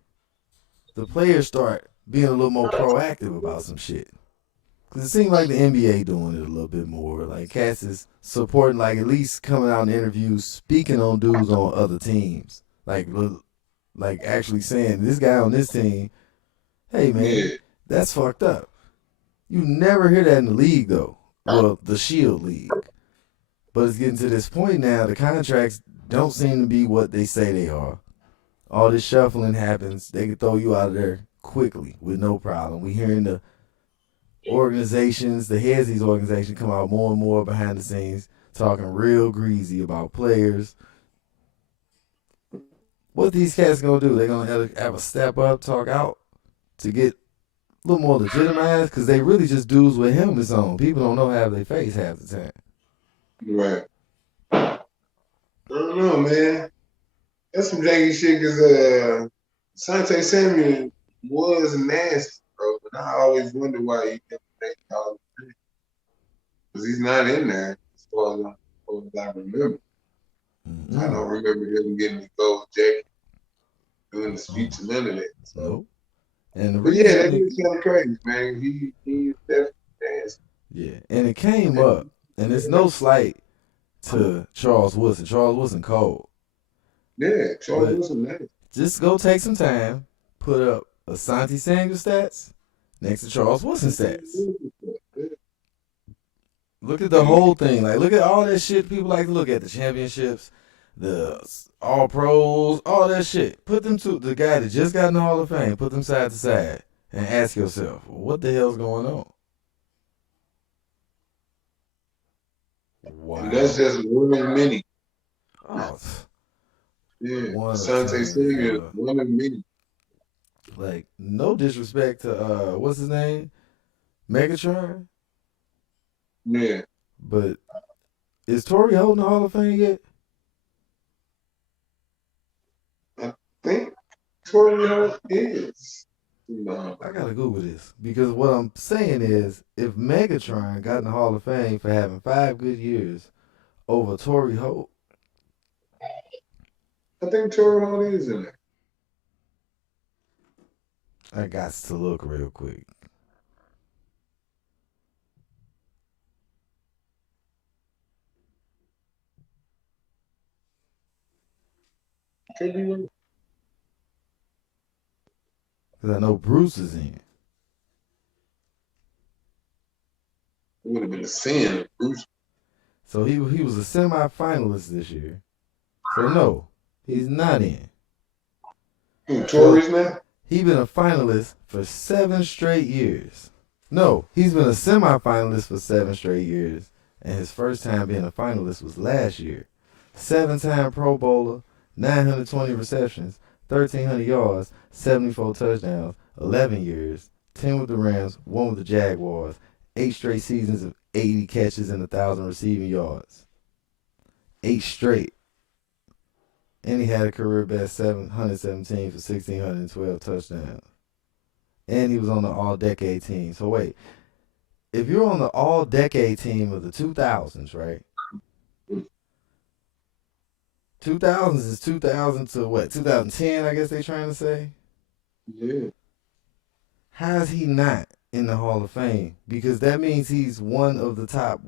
players start being a little more proactive about some shit? Cause it seemed like the NBA doing it a little bit more. Like cats is supporting, like at least coming out in interviews, speaking on dudes on other teams. Like actually saying this guy on this team, hey man, Yeah. that's fucked up. You never hear that in the league though. Well, the Shield League. But it's getting to this point now. The contracts don't seem to be what they say they are. All this shuffling happens. They can throw you out of there quickly with no problem. We hearing the organizations, the heads of these organizations come out more and more behind the scenes talking real greasy about players. What these cats gonna do? They gonna have a step up, talk out to get a little more legitimized? Because they really just dudes with helmets on. People don't know how they face half the time. Right. I don't know, man. That's some janky shit because Sante Samuel was nasty, bro. But I always wonder why he never made Hall of Fame. Because he's not in there as far as I remember. I don't remember him getting the gold jacket, doing the speech and none of that. So. Nope. And But yeah, that is kind of crazy, man. He definitely nasty. Yeah, and it came up, and it's no slight to Charles Woodson. Charles Woodson cold. Yeah, Charles But- Woodson nasty. Just go take some time, put up Asante Samuel stats next to Charles Woodson stats. Look at the whole thing. Like, look at all that shit people like to look at. The championships, the all pros, all that shit. Put them to the guy that just got in the Hall of Fame, put them side to side, and ask yourself, what the hell's going on? Wow. And that's just one of many. Oh, Yeah, One of Asante ten, Samuel, one of many. like, no disrespect to, what's his name? Megatron? Yeah, But is Torrey holding the Hall of Fame yet? I think Torrey Holt is. No. I gotta Google this because what I'm saying is, if Megatron got in the Hall of Fame for having 5 good years over Torrey Holt, I think Torrey Holt is in there. I got to look real quick. Could be one. Because I know Bruce is in. It would have been a sin if Bruce. So he was a semi-finalist this year. So no, he's not in. Who, Torrey's now? He's been a finalist for 7 straight years. No, he's been a semi-finalist for 7 straight years. And his first time being a finalist was last year. 7-time Pro Bowler, 920 receptions, 1,300 yards, 74 touchdowns, 11 years, 10 with the Rams, 1 with the Jaguars, 8 straight seasons of 80 catches and 1,000 receiving yards. 8 straight. And he had a career best 717 for 1,612 touchdowns. And he was on the all-decade team. So wait, if you're on the all-decade team of the 2000s, right? 2000s is 2000 to what? 2010, I guess they're trying to say? Yeah. How is he not in the Hall of Fame? Because that means he's one of the top,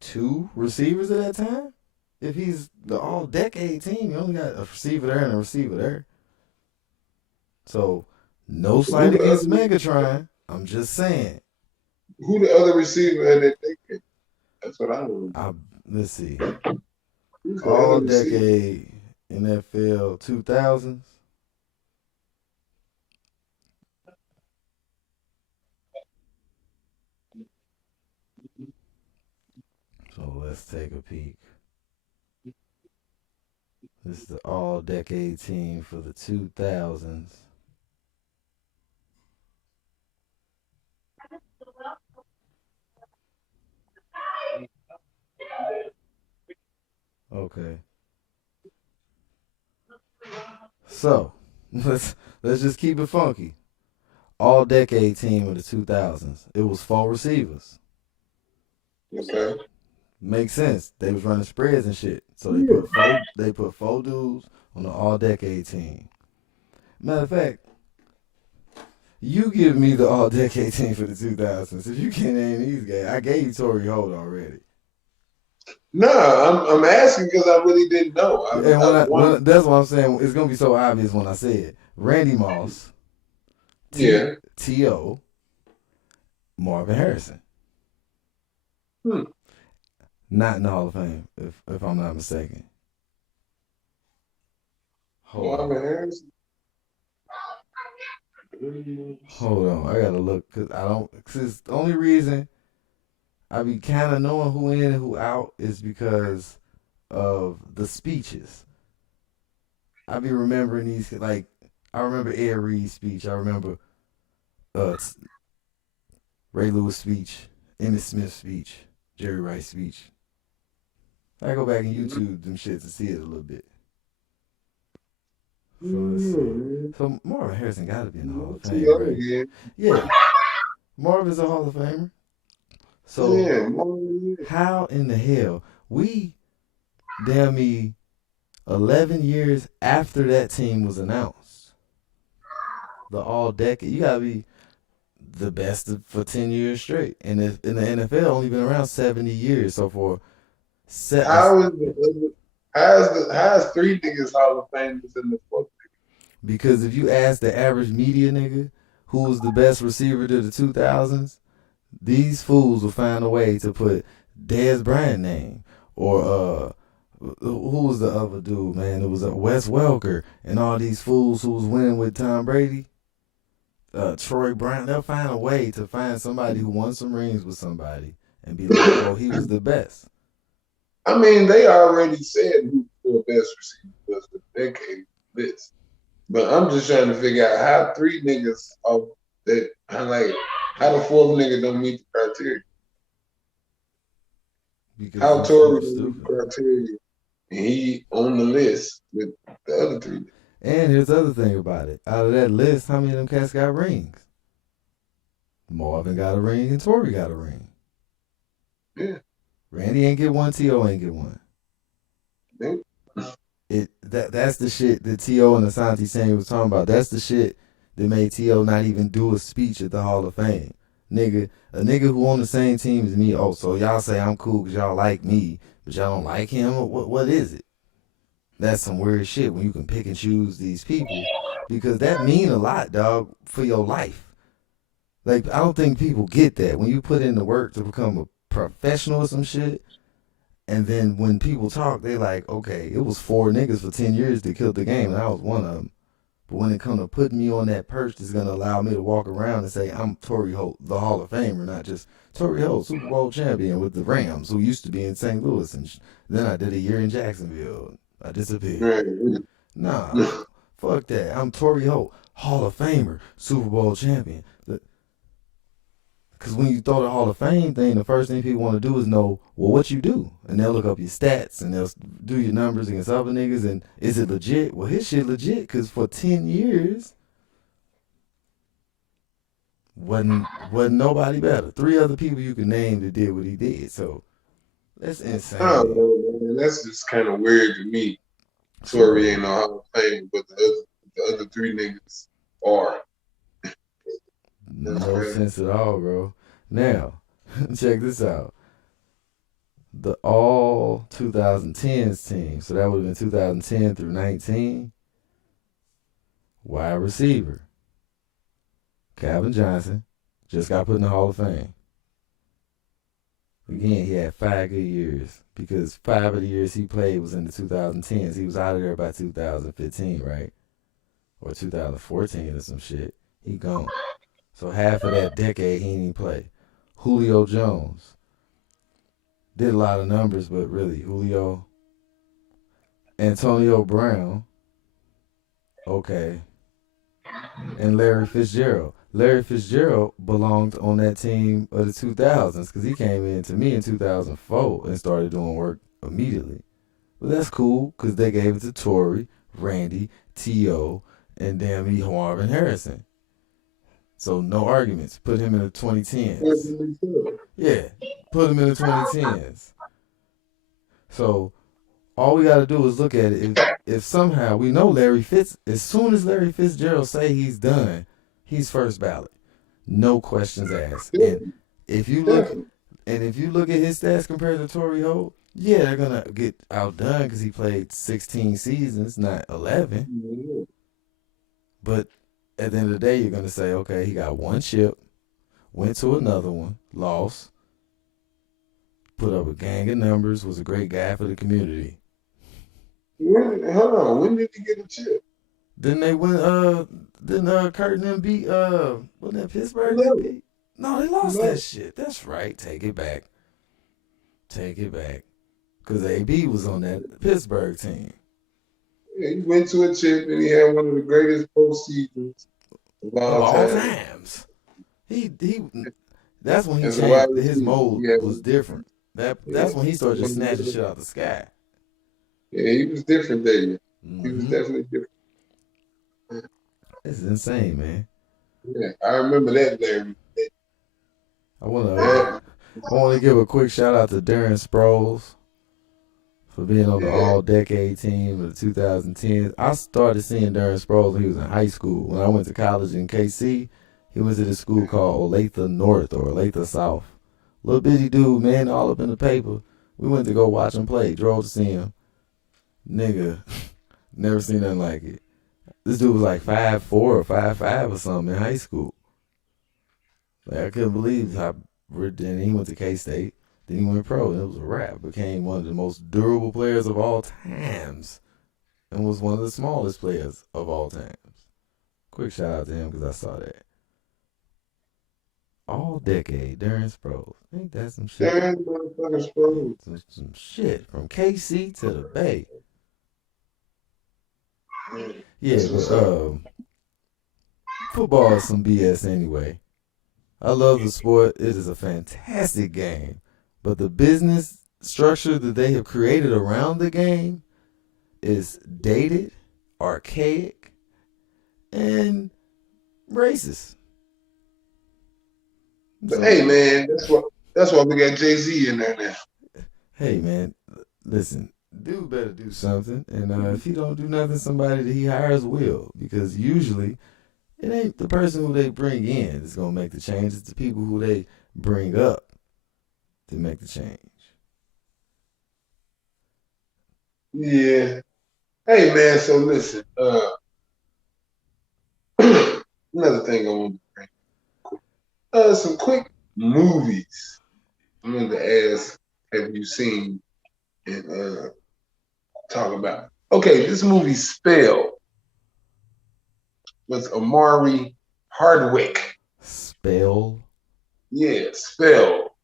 2 receivers at that time? If he's the all-decade team, you only got a receiver there and a receiver there. So, no slight against Megatron. I'm just saying. Who the other receiver in that decade? That's what I don't know. Let's see. Who's the other receiver? All-decade NFL 2000s. So let's take a peek. This is the all-decade team for the 2000s. Okay. So, let's just keep it funky. All-decade team of the 2000s. It was 4 receivers. Okay. Makes sense. They was running spreads and shit. So they put 4 dudes on the all-decade team. Matter of fact, You give me the all-decade team for the 2000s. If you can't name these guys, I gave you Torrey Holt already. No, I'm asking because I really didn't know. And that's what I'm saying. It's gonna be so obvious when I say it. Randy Moss, yeah. T.O., Marvin Harrison. Not in the Hall of Fame, if I'm not mistaken. Marvin Harrison. Hold on, I gotta look cause the only reason I be kind of knowing who in and who out is because of the speeches. I be remembering these, like, I remember Ed Reed's speech. I remember Ray Lewis' speech, Emmitt Smith's speech, Jerry Rice's speech. I go back and YouTube them shit to see it a little bit. So let's see. So Marvin Harrison got to be in the Hall of Fame, right? Yeah. Marvin's a Hall of Famer. So how in the hell we damn me 11 years after that team was announced, the all-decade, you got to be the best for 10 years straight. And in the NFL, only been around 70 years. So for how is 3 niggas Hall of Famers in the 4th? Because if you ask the average media nigga who was the best receiver to the 2000s, these fools will find a way to put Dez Bryant name or who was the other dude, man? It was Wes Welker and all these fools who was winning with Tom Brady. Troy Brown, they'll find a way to find somebody who won some rings with somebody and be like, oh, he was the best. I mean, they already said who the best receiver was the decade list. But I'm just trying to figure out how 3 niggas of that, how the 4th nigga don't meet the criteria. Because how Torrey don't meet the criteria and he on the list with the other 3. And here's the other thing about it. Out of that list, how many of them cats got rings? Marvin got a ring and Torrey got a ring. Yeah. Randy ain't get one, T.O. ain't get one. Yeah. That's the shit that T.O. and Asante Samuel was talking about. That's the shit that made T.O. not even do a speech at the Hall of Fame. A nigga who on the same team as me, oh, so y'all say I'm cool because y'all like me, but y'all don't like him? What is it? That's some weird shit when you can pick and choose these people because that mean a lot, dog, for your life. Like, I don't think people get that. When you put in the work to become a professional or some shit, and then when people talk, they like, okay, it was 4 niggas for 10 years that killed the game, and I was one of them. But when it comes to putting me on that perch that's going to allow me to walk around and say, I'm Torrey Holt, the Hall of Famer, not just Torrey Holt, Super Bowl champion with the Rams, who used to be in St. Louis. And then I did a year in Jacksonville. I disappeared. Nah, fuck that. I'm Torrey Holt, Hall of Famer, Super Bowl champion. Because when you throw the Hall of Fame thing, the first thing people want to do is know, well, what you do. And they'll look up your stats and they'll do your numbers against other niggas. And is it legit? Well, his shit legit because for 10 years, wasn't nobody better. 3 other people you can name that did what he did. So that's insane. I don't know, man. That's just kind of weird to me. Torrey ain't no Hall of Fame, but the other 3 niggas are. No sense at all, bro. Now, check this out. The all 2010s team, so that would have been 2010 through 19. Wide receiver. Calvin Johnson just got put in the Hall of Fame. Again, he had 5 good years because 5 of the years he played was in the 2010s. He was out of there by 2015, right? Or 2014 or some shit. He gone. So half of that decade he didn't play. Julio Jones did a lot of numbers, but really Julio. Antonio Brown, okay, and Larry Fitzgerald. Larry Fitzgerald belonged on that team of the 2000s because he came in to me in 2004 and started doing work immediately. But that's cool because they gave it to Torrey, Randy, T.O., and damn me, Marvin Harrison. So no arguments. Put him in the 2010s. Yeah, put him in the 2010s. So all we got to do is look at it. If somehow we know Larry Fitz, as soon as Larry Fitzgerald say he's done, he's first ballot. No questions asked. And if you look at his stats compared to Torrey Holt, yeah, they're gonna get outdone because he played 16 seasons, not 11. But at the end of the day, you're gonna say, okay, he got one chip, went to another one, lost, put up a gang of numbers, was a great guy for the community. Hold on, when did he get a chip? Then they went, Kurt and them beat, wasn't that Pittsburgh No. they beat? No, they lost No. that shit. That's right. Take it back. Because AB was on that Pittsburgh team. Yeah, he went to a chip and he had one of the greatest postseasons of all time. Times. That's when he As a changed. wide His receiver, mold yeah. was different. That's when he started just snatching shit out the sky. Yeah, he was different that year. He was Mhm. definitely different. It's insane, man. Yeah, I remember that Larry. I want to give a quick shout out to Darren Sproles for being on the all-decade team of the 2010s. I started seeing Darren Sproles when he was in high school. When I went to college in KC, he went to this school called Olathe North or Olathe South. Little bitty dude, man, all up in the paper. We went to go watch him play. Drove to see him. Nigga, never seen nothing like it. This dude was like 5'4" or 5'5" or something in high school. Like, I couldn't believe how. Then he went to K-State. Then he went pro. And it was a wrap. Became one of the most durable players of all times. And was one of the smallest players of all times. Quick shout out to him because I saw that. All decade, Darren Sproles. Ain't that some shit? Darren motherfucking Sproles. Some shit from KC to the Bay. Yeah, but football is some BS anyway. I love the sport. It is a fantastic game. But the business structure that they have created around the game is dated, archaic, and racist. But hey, man, that's why we got Jay-Z in there now. Hey, man, listen, dude better do something. And if he don't do nothing, somebody that he hires will. Because usually it ain't the person who they bring in that's going to make the change. It's the people who they bring up to make the change. Yeah. Hey, man, so listen. Another thing I want to bring. Some quick movies. I wanted to ask, have you seen and talk about? Okay, this movie Spell with Omari Hardwick. Spell? Yeah, Spell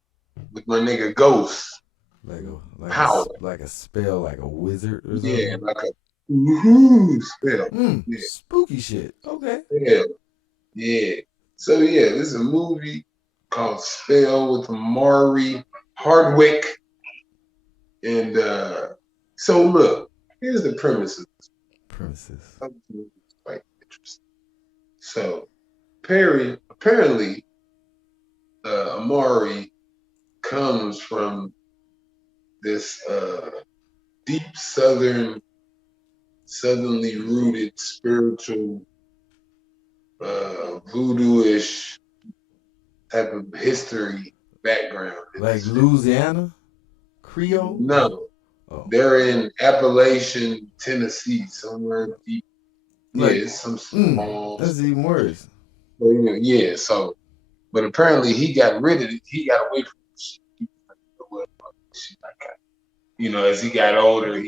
with my nigga Ghost. Like a spell, like a wizard or something? Yeah, like a spell. Yeah. Spooky shit. Okay. Yeah. So yeah, this is a movie called Spell with Omari Hardwick. And so look, here's the premises. Quite interesting. So apparently Omari comes from this deep southernly rooted spiritual voodoo-ish type of history background. Like Louisiana? Creole? No. Oh. They're in Appalachian, Tennessee, somewhere deep. Like, yeah, it's some small. That's even worse. Yeah, so, but apparently he got rid of it. He got away from it. As he got older,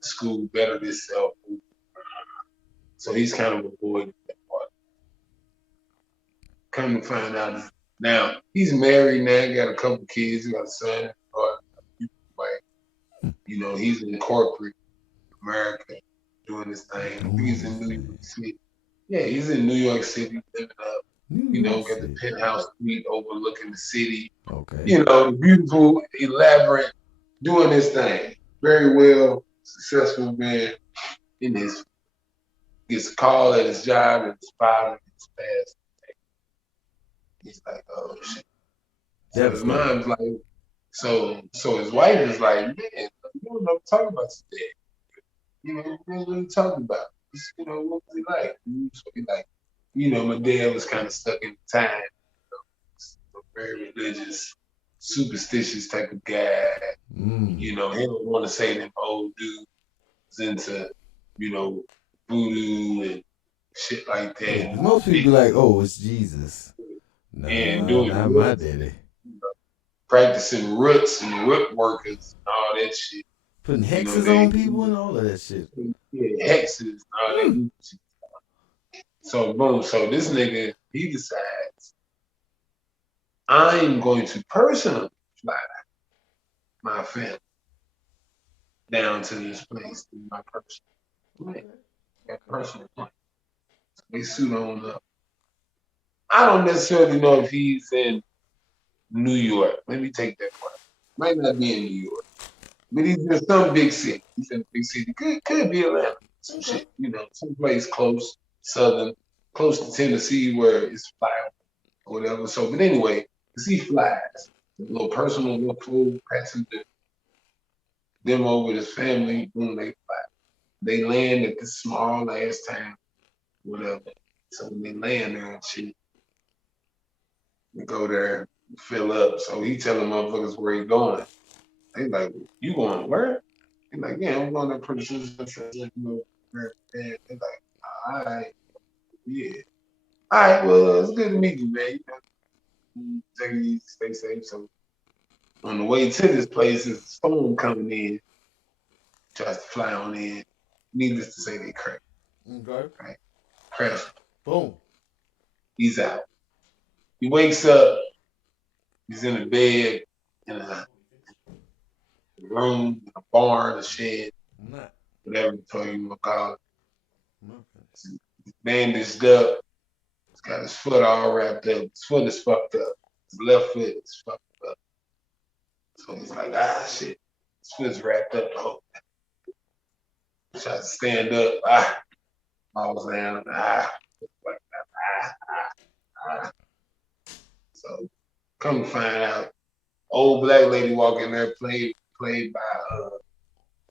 school bettered himself. So he's kind of avoiding that part. Come to find out, now he's married now, got a couple kids, he got a son, he's in corporate America doing this thing. He's in New York City. Yeah, he's in New York City living up. Got the penthouse suite overlooking the city. Okay. Beautiful, elaborate, doing his thing. Very well, successful man gets a call at his job and it's 5 minutes past. He's like, oh shit. So his mom's like, so his wife is like, man, you don't know what I'm talking about today. What are you talking about? What was he like? So he like, my dad was kind of stuck in time. A very religious, superstitious type of guy. He don't want to say them old dudes into, voodoo and shit like that. Yeah, most people be like, oh, it's Jesus. Nah, And doing not my daddy. practicing roots and root workers and all that shit. Putting hexes on people and all of that shit. Yeah, hexes and all that shit. So boom, so this nigga, he decides, I'm going to personally fly my family down to this place to my personal plane. That personal plane. So they suit on up. I don't necessarily know if he's in New York. Let me take that part. Might not be in New York. But he's in some big city. He's in a big city. Could be Atlanta. Some shit, someplace close, southern, close to Tennessee where it's fly or whatever. So, but anyway, because he flies, a little personal, little full passenger, them over with his family, boom, they fly. They land at this small ass town, whatever. So when they land there and shit, they go there, fill up. So he telling motherfuckers where he going. They like, you going where? He like, yeah, I'm going to pretty soon. They're like, all right, yeah. All right, well, it's good to meet you, man. Take it easy, stay safe. So on the way to this place, there's a storm coming in. Tries to fly on in. Needless to say, they crash. Okay. Right? Crash. Boom. He's out. He wakes up. He's in a bed in a room, a barn, a shed, whatever you want to call it. He's bandaged up. He's got his foot all wrapped up. His foot is fucked up. His left foot is fucked up. So he's like, shit. His foot's wrapped up the whole time. He tries to stand up. Falls down. So come to find out, old black lady walk in there played by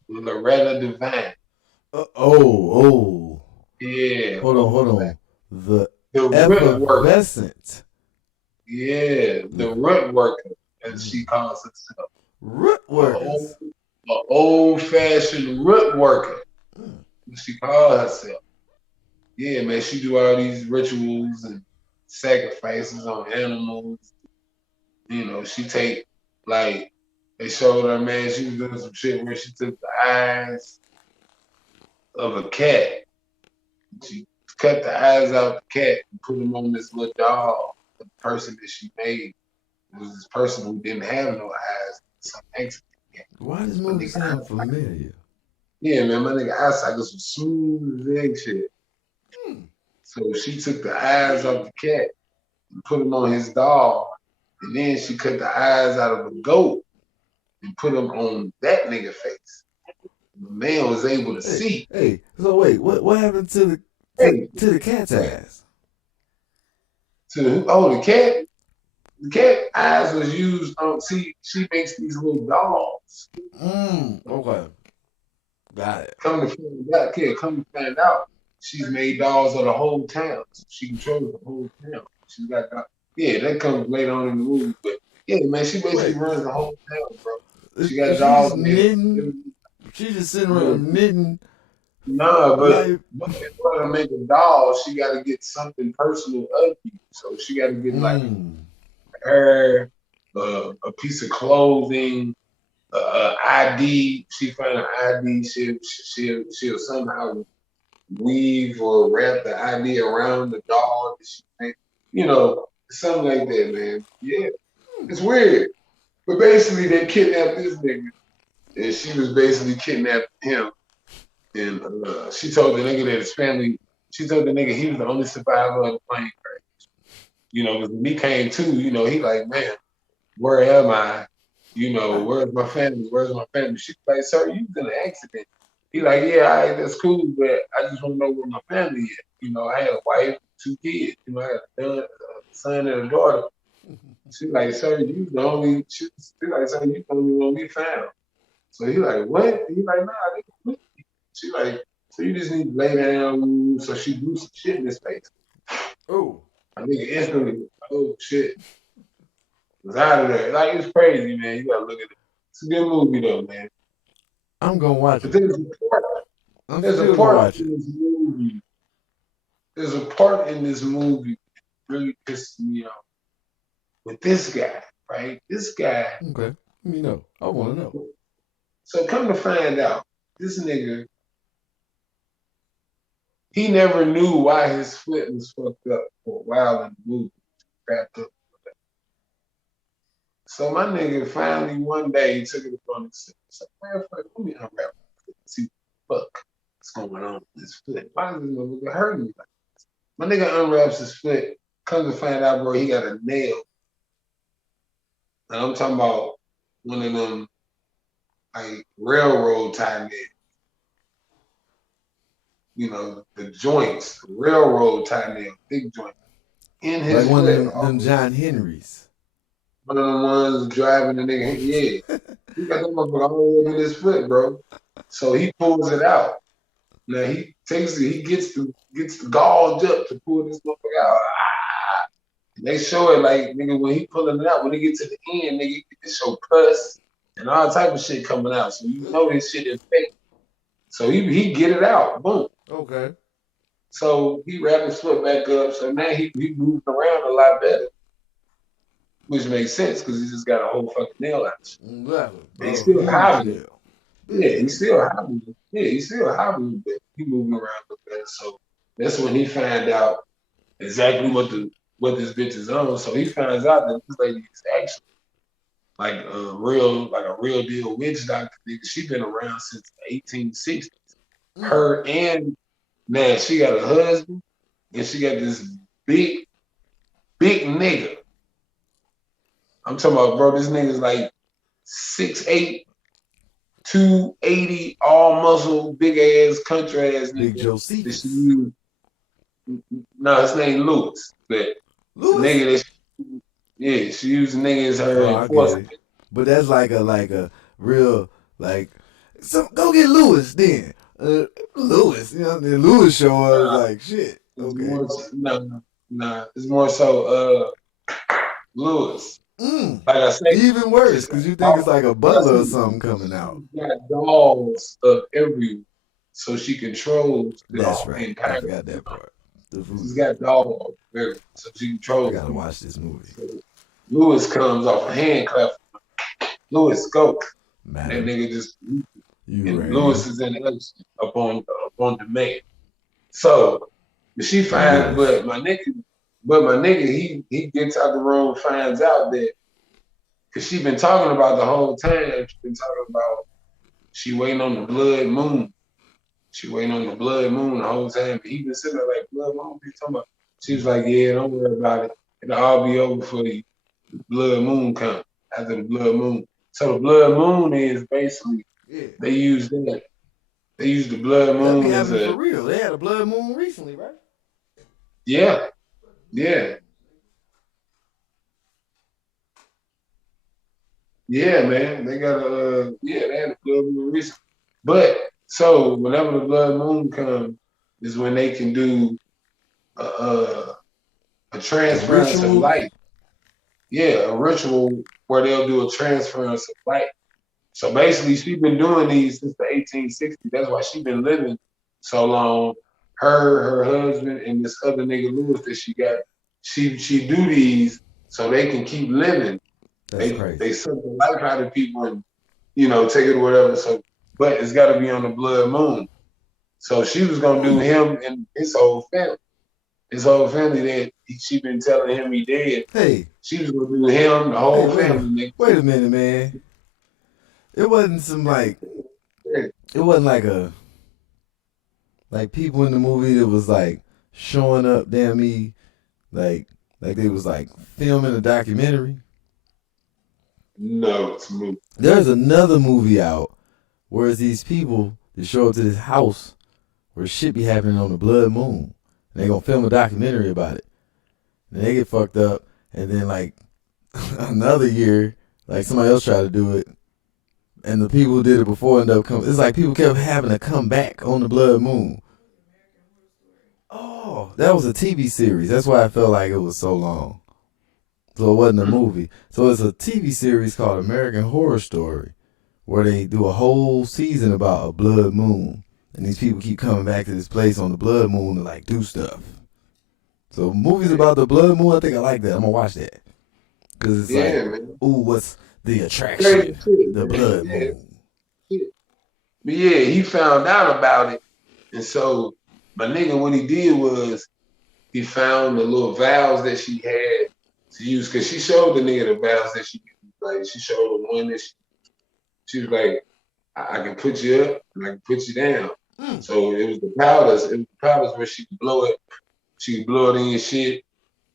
Loretta Devine. Yeah. Hold on. The root worker. Effervescent. Yeah, the root worker, as she calls herself. Root worker. An old-fashioned root worker. She calls herself. Yeah, man, she do all these rituals and sacrifices on animals. She take, like, they showed her, man, she was doing some shit where she took the eyes of a cat. She cut the eyes out the cat and put them on this little doll, the person that she made. It was this person who didn't have no eyes. Some accident. Why does this movie sound familiar? Yeah, man, my nigga eyesight was smooth as egg shit. So she took the eyes off the cat and put them on his doll. And then she cut the eyes out of a goat and put them on that nigga face. The man was able to see. Hey, so wait, what happened to the cat's eyes? The cat? The cat eyes was used on, she makes these little dolls. Okay. Got it. Come to find out, she's made dolls of the whole town. So she controls the whole town. She's got that comes later on in the movie, but yeah, man, she basically runs the whole town, bro. She got dolls knitting. She's just sitting around knitting. No, but in order to make a doll, she got to get something personal of you. So she got to get like her, a piece of clothing, ID. She find an ID. She'll somehow weave or wrap the ID around the doll that she made. Something like that, man. Yeah, it's weird. But basically, they kidnapped this nigga, and she was basically kidnapping him. And she told the nigga that his family, she told the nigga he was the only survivor of the plane crash. Because when he came to, he like, man, where am I? Where's my family? Where's my family? She's like, sir, you was in an accident. He like, yeah, all right, that's cool, but I just want to know where my family is. I had a wife, 2 kids. I had a son and a daughter. She like, sir, you the only. She like, sir, you the only one we found. So he like, what? He like, nah, they with me. She like, so you just need to lay down. So she do some shit in his face. Oh, I nigga instantly, oh shit, was out of there. Like it's crazy, man. You gotta look at it. It's a good movie though, man. I'm gonna watch But it. I'm there's a still gonna part watch it. in this movie. There's a part in this movie that really pisses me off with this guy, right? This guy. Okay, let me know. I want to know. So come to find out, this nigga, he never knew why his foot was fucked up for a while in the movie. Wrapped up. So my nigga finally one day he took it upon himself. He's like, man, fuck, let me unwrap my foot. See what the fuck is going on with his foot. Why does this motherfucker hurt me like this? My nigga unwraps his foot, comes to find out, bro, he got a nail. And I'm talking about one of them like railroad tie nails. You know, the joints, the railroad tie nail, big joint. In his Like one foot. of them John Henrys. One of the ones driving the nigga, yeah. He got that motherfucker all over his foot, bro. So he pulls it out. Now he takes it, he gets the gauge up to pull this motherfucker out. Ah! And they show it like nigga when he pulling it out, when he get to the end, nigga, it show pus and all type of shit coming out. So you know this shit infected. So he get it out, boom. Okay. So he wrapped his foot back up. So now he moving around a lot better. Which makes sense because he just got a whole fucking nail out. Exactly. He's still hobbling. Yeah, He's still hobbling. Yeah, he's still hobbling, but he moving around a little better. So that's when he find out exactly what this bitch is on. So he finds out that this lady is actually like a real deal witch doctor. She been around since the 1860s. Her and man, she got a husband and she got this big nigga. I'm talking about, bro, this nigga's like 6'8", 280, all muscle, big ass, country ass nigga. Big Josephus. No, his name Lewis. But Lewis? nigga she used the nigga as her enforcement. But that's like a real like go get Lewis then. Lewis, you know, then Lewis show up like shit. Okay. It's more so Lewis. Like I said, even worse because you think it's like a butler or something coming out. She's got dolls of everywhere, so she controls. That's right. I forgot that part. She's got dolls everywhere, so she controls. I gotta watch this movie. So Lewis comes off a hand clap. Lewis, go. That nigga just. Lewis is in the up on demand. So she finds, but my nigga, he gets out the room, finds out that because she been talking about the whole time. She been talking about she waiting on the blood moon. She waiting on the blood moon the whole time. But he been sitting there like, blood moon, what you talking about? She was like, yeah, don't worry about it. It'll all be over for the blood moon come after the blood moon. So the blood moon is basically they use that. They use the blood moon as a for real. They had a blood moon recently, right? Yeah. Yeah, man. They got they had a blood moon recently. But so whenever the blood moon comes is when they can do a transference of light. Yeah, a ritual where they'll do a transference of light. So basically, she's been doing these since the 1860s. That's why she's been living so long. Her husband, and this other nigga Lewis that she got, she do these so they can keep living. That's crazy. They suck the life out of people and take it or whatever. So, but it's got to be on the blood moon. So she was gonna do him and his whole family. His whole family that she been telling him he dead. Hey, she was gonna do him, the whole family. Wait a minute, man. It wasn't it wasn't like people in the movie that was like showing up, damn me, like they was like filming a documentary. No, it's a movie. There's another movie out where it's these people that show up to this house where shit be happening on the blood moon. And they gonna film a documentary about it. And they get fucked up, and then like another year, like somebody else tried to do it. And the people who did it before end up coming. It's like people kept having to come back on the blood moon. Oh, Oh, that was a TV series. That's why I felt like it was so long. So it wasn't a movie. So it's a TV series called American Horror Story, where they do a whole season about a blood moon. And these people keep coming back to this place on the blood moon to like do stuff. So movies about the blood moon, I think I like that. I'm gonna watch that. Cause it's man. Ooh, what's the attraction? Crazy shit, The man. blood Yeah. moon. But yeah, he found out about it. And so my nigga, what he did was he found the little vows that she had to use, because she showed the nigga the vows that she used. Like, she showed the one that she was like, I can put you up and I can put you down. So it was the powders. It was the powders where she could blow it. She could blow it in your shit.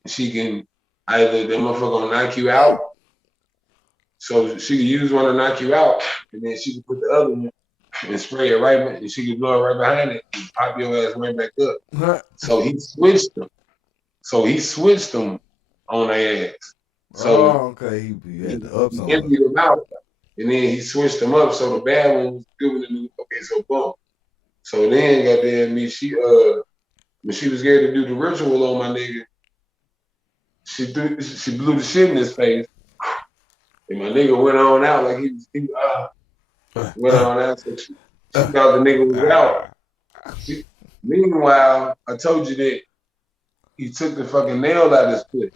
She can either the motherfucker gonna knock you out. So she could use one to knock you out, and then she could put the other one and spray it right, and she could blow it right behind it and pop your ass right back up. So he switched them on their ass. So okay, he had the ups on he emptied them out, and then he switched them up. So the bad one was good with the new. Okay, so boom. So then, goddamn me, when she was scared to do the ritual on my nigga, she blew the shit in his face, and my nigga went on out like he went on out. So she thought the nigga was out. Meanwhile, I told you that he took the fucking nail out of his foot.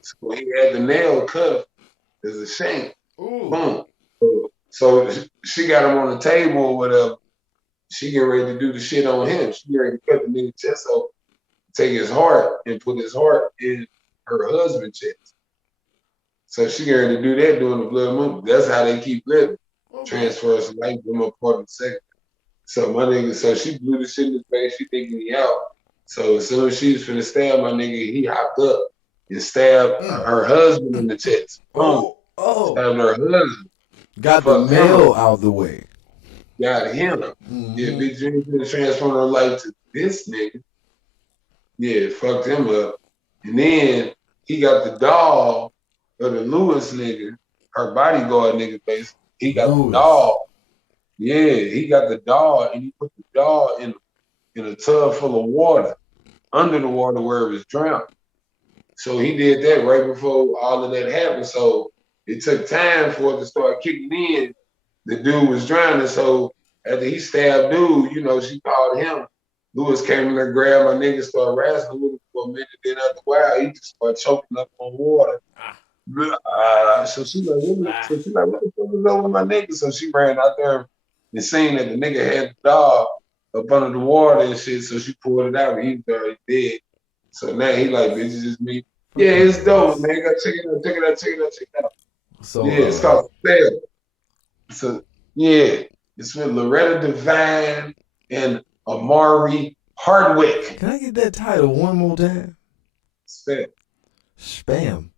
So he had the nail cut as a shank. Boom. So she got him on the table or whatever. She getting ready to do the shit on him. She getting ready to cut the nigga chest off, take his heart, and put his heart in her husband's chest. So she getting ready to do that during the blood moon. That's how they keep living. Transfers life from a part of the second. So my nigga, so she blew the shit in his face. She thinking he out. So as soon as she was finna stab my nigga, he hopped up and stabbed her husband in the chest. Boom. Stabbed her husband. Got the nail out the way. Got him. Yeah, bitch, you ain't finna transform her life to this nigga. Yeah, fucked him up. And then he got the doll of the Lewis nigga, her bodyguard nigga face. He got the doll. Yeah, he got the doll, and he put the doll in a tub full of water, under the water where it was drowned. So he did that right before all of that happened. So it took time for it to start kicking in. The dude was drowning, so after he stabbed dude, you know, she called him. Lewis came in there, grabbed my nigga, started wrestling with him for a minute. Then after a while, he just started choking up on water. So she like, what the fuck is up with my nigga? So she ran out there and seen that the nigga had the dog up under the water and shit. So she pulled it out, and he was already dead. So now he like, bitch, it's just me. Yeah, it's dope, man. Check it out. So yeah, it's called Spell. So yeah, it's with Loretta Devine and Amari Hardwick. Can I get that title one more time? Spell. Spam.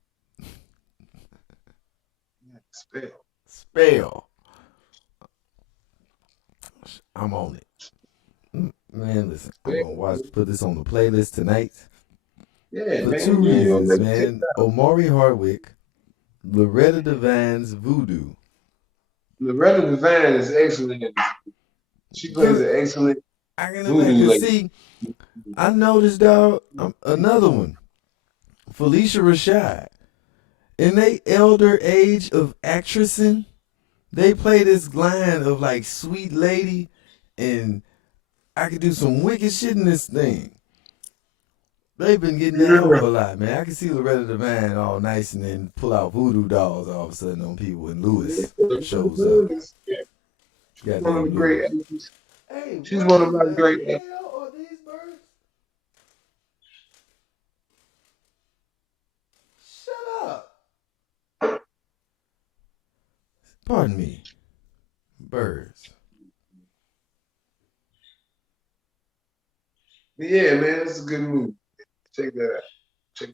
Spell. Spell. I'm on it. Man, listen, I'm gonna put this on the playlist tonight. Yeah, for man, 2 reasons, man. Omari Hardwick, Loretta Devine's Voodoo. Loretta Devine is excellent. She plays an excellent. I can imagine. See, I noticed, dog, another one. Felicia Rashad. In they elder age of actressing, they play this line of like sweet lady, and I could do some wicked shit in this thing. They've been getting that over a lot, man. I can see Loretta Devine all nice and then pull out voodoo dolls all of a sudden on people when Lewis shows up. She's one of the great actors. Hey, she's one of my great actors. Shut up. Pardon me. Birds. Yeah, man, it's a good movie. Check that out.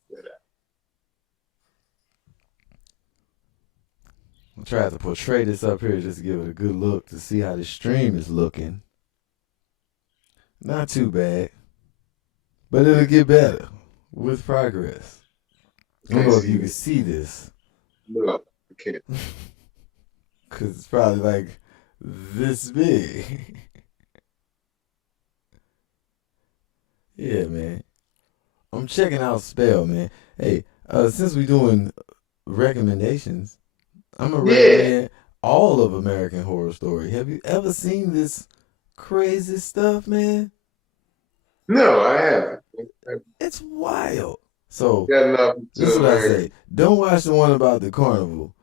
I'll try to portray this up here just to give it a good look to see how the stream is looking. Not too bad. But it'll get better with progress. I don't know if you can see this. No, I can't. Because it's probably like this big. Yeah, man. I'm checking out Spell, man. Hey, since we doing recommendations, I'm gonna Yeah. recommend all of American Horror Story. Have you ever seen this crazy stuff, man? No, I haven't. I It's wild. So got nothing this is to what I American. say. Don't watch the one about the carnival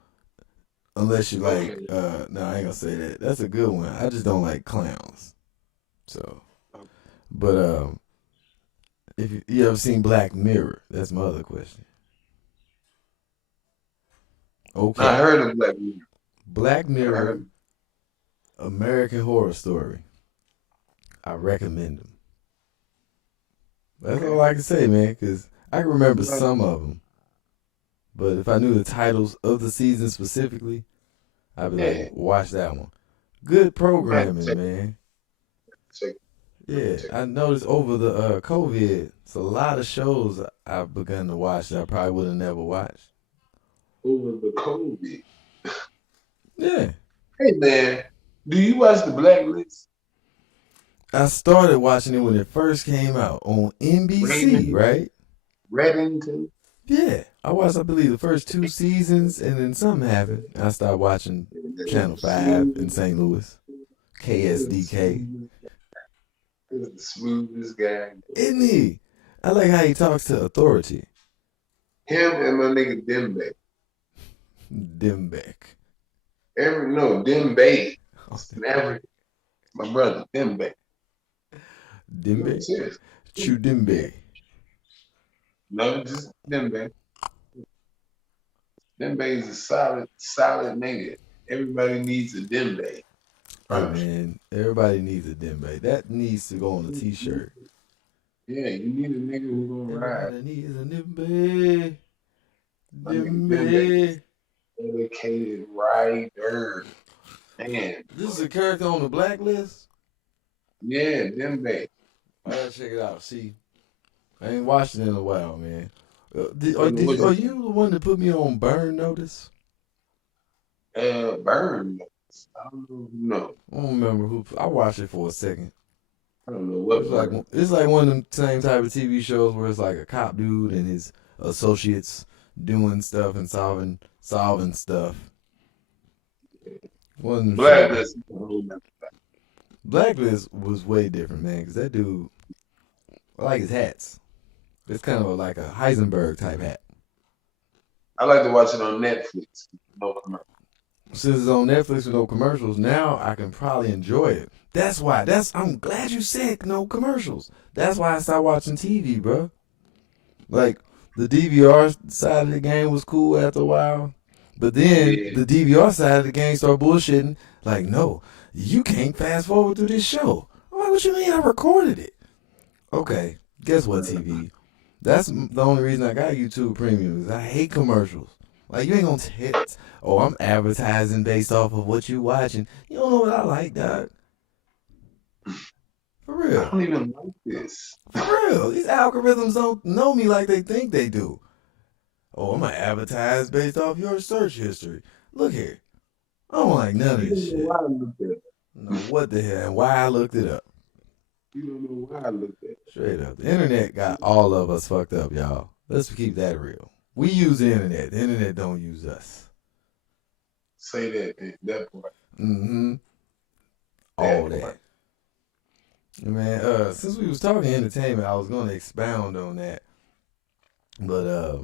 unless you like. Okay. No, I ain't gonna say that. That's a good one. I just don't like clowns. So, but if you ever seen Black Mirror, that's my other question. I Okay, heard of Black Mirror. Black I Mirror, heard. American Horror Story. I recommend them. That's all I can say, man, because I can remember some of them. But if I knew the titles of the season specifically, I'd be Yeah. like, watch that one. Good programming, Check- man. check- Yeah, check. I noticed over the COVID, it's a lot of shows I've begun to watch that I probably would have never watched. Over the COVID. Yeah. Hey man, do you watch the Blacklist? I started watching it when it first came out on NBC, right? Reddington? Yeah. I watched, I believe, the first 2 seasons, and then something happened. I started watching Channel 5 in St. Louis, KSDK. He's the smoothest guy. Isn't he? I like how he talks to authority. Him and my nigga Dembe. Dimbeck. Dembe. Never. My brother, Dembe. Dimbe? Serious. Chudimbe. No, just Dembe. Dembe is a solid nigga. Everybody needs a Dembe. Oh, man, everybody needs a Dimbe. That needs to go on a t-shirt. Yeah, you need a nigga who gonna ride. Everybody needs a Dimbe. My nigga Dimbe. Dedicated rider. Man. This is a character on the Blacklist? Yeah, Dembe. I gotta check it out. See, I ain't watched it in a while, man. Are you the one that put me on Burn Notice? Burn. I don't know. No, I don't remember who. I watched it for a second. I don't know what. It's like one of them same type of TV shows where it's like a cop dude and his associates doing stuff and solving stuff. One of them Blacklist. Blacklist was way different, man, because that dude, I like his hats. It's kind of like a Heisenberg type hat. I like to watch it on Netflix. No commercial. Since it's on Netflix with no commercials, now I can probably enjoy it. That's why. I'm glad you said no commercials. That's why I started watching TV, bro. Like, the DVR side of the game was cool after a while. But then the DVR side of the game started bullshitting. Like, no, you can't fast forward through this show. I'm like, what you mean? I recorded it. Okay, guess what, TV? That's the only reason I got YouTube Premium is I hate commercials. Like, you ain't gonna tell, oh, I'm advertising based off of what you watching. You don't know what I like, dog. For I real. don't even like this. For real. These algorithms don't know me like they think they do. Oh, I'm gonna advertise based off your search history. Look here. I don't like none of this shit. Why I looked at it. No, what the hell and why I looked it up. You don't know why I looked at it. Straight up. The internet got all of us fucked up, y'all. Let's keep that real. We use the internet. The internet don't use us. Say that part. Mm-hmm. All that. Man, since we was talking entertainment, I was gonna expound on that. But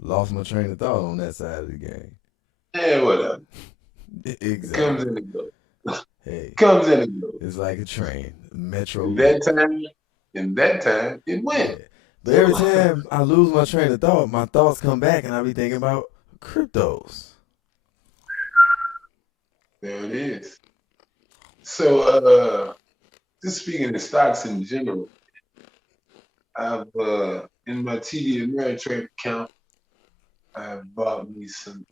lost my train of thought on that side of the game. Yeah, whatever. Exactly. Comes in and goes. Hey. Comes in and goes. It's like a train. Metro. In that time, it went. Yeah. But every time I lose my train of thought, my thoughts come back and I be thinking about cryptos. There it is. So, just speaking of stocks in general, I've in my TD Ameritrade account, I've bought me some.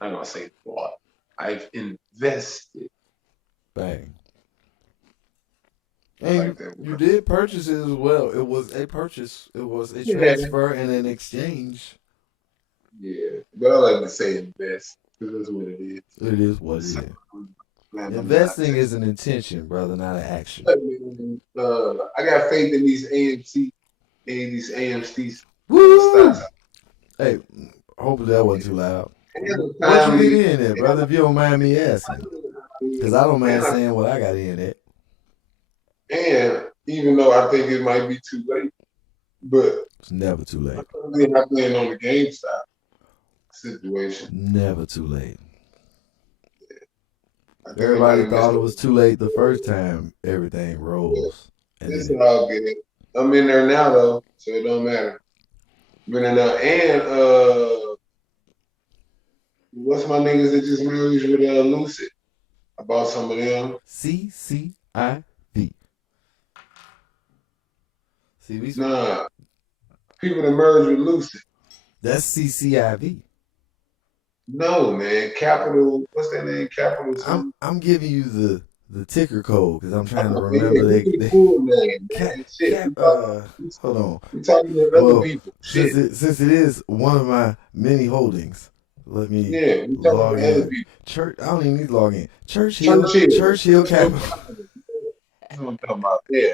I'm gonna say bought. I've invested. Bang. And Like that. you did purchase it as well. It was a purchase. It was a Yeah. transfer and an exchange. Yeah, but I like to say invest because that's what it is. It is what it is. Man, Investing is an intention, brother, not an action. I got faith in these AMC and these AMCs. Woo! Stocks. Hey, hopefully that wasn't too loud. And What you get in there, brother, if you don't mind me asking? Because I don't mind and saying what I got in it. And even though I think it might be too late, but It's never too late. I'm playing on the GameStop situation. Never too late. I think Everybody might thought miss it was too late the first time everything rose. And It's then all good. I'm in there now though, so it don't matter. I'm in there now. And what's my niggas that just merged with Lucid? I bought some of them. CCIV. See, we Nah. People that merged with Lucid. that's CCIV. No, man. Capital, what's that name? Capital something? I'm giving you the ticker code because I'm trying to Okay, remember yeah, they cool name, cap, man. Shit. hold on. We talking to Well, other people. Shit. Since it is one of my many holdings, let me Yeah, we talking log to other in. people. Church, I don't even need to log in. Churchill Capital. That's what I'm talking about. Yeah.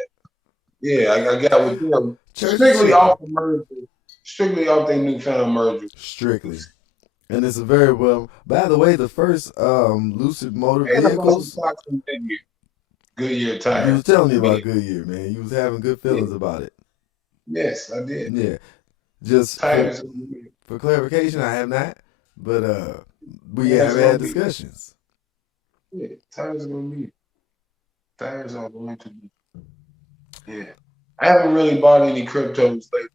Yeah, I got with them. Church Strictly Hill. off the merger. Strictly off their newfound merger. Strictly. And it's a very well. By the way, the first Lucid Motor And I bought some vehicles. stocks from Goodyear. Goodyear You tires. was telling me about Goodyear, man. You was having good feelings about it. Yes, I did. Yeah. Just Tires. for clarification, I have not, but we Yeah, have that's had gonna be- discussions. Yeah, tires are gonna be. Tires are going to be. Yeah. I haven't really bought any cryptos lately.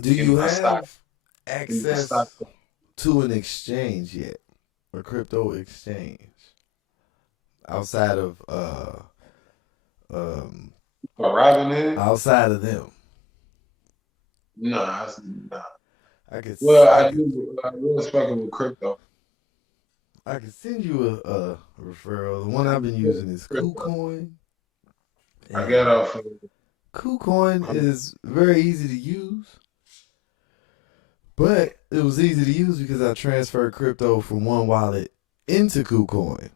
Do you my stock. have access Stock. to an exchange yet, a crypto exchange outside of Robinhood? outside of them? Nah. I could Well, I do. I was fucking with crypto. I can send you a referral. The one I've been using is KuCoin. I got off of KuCoin is very easy to use, but it was easy to use because I transferred crypto from one wallet into KuCoin.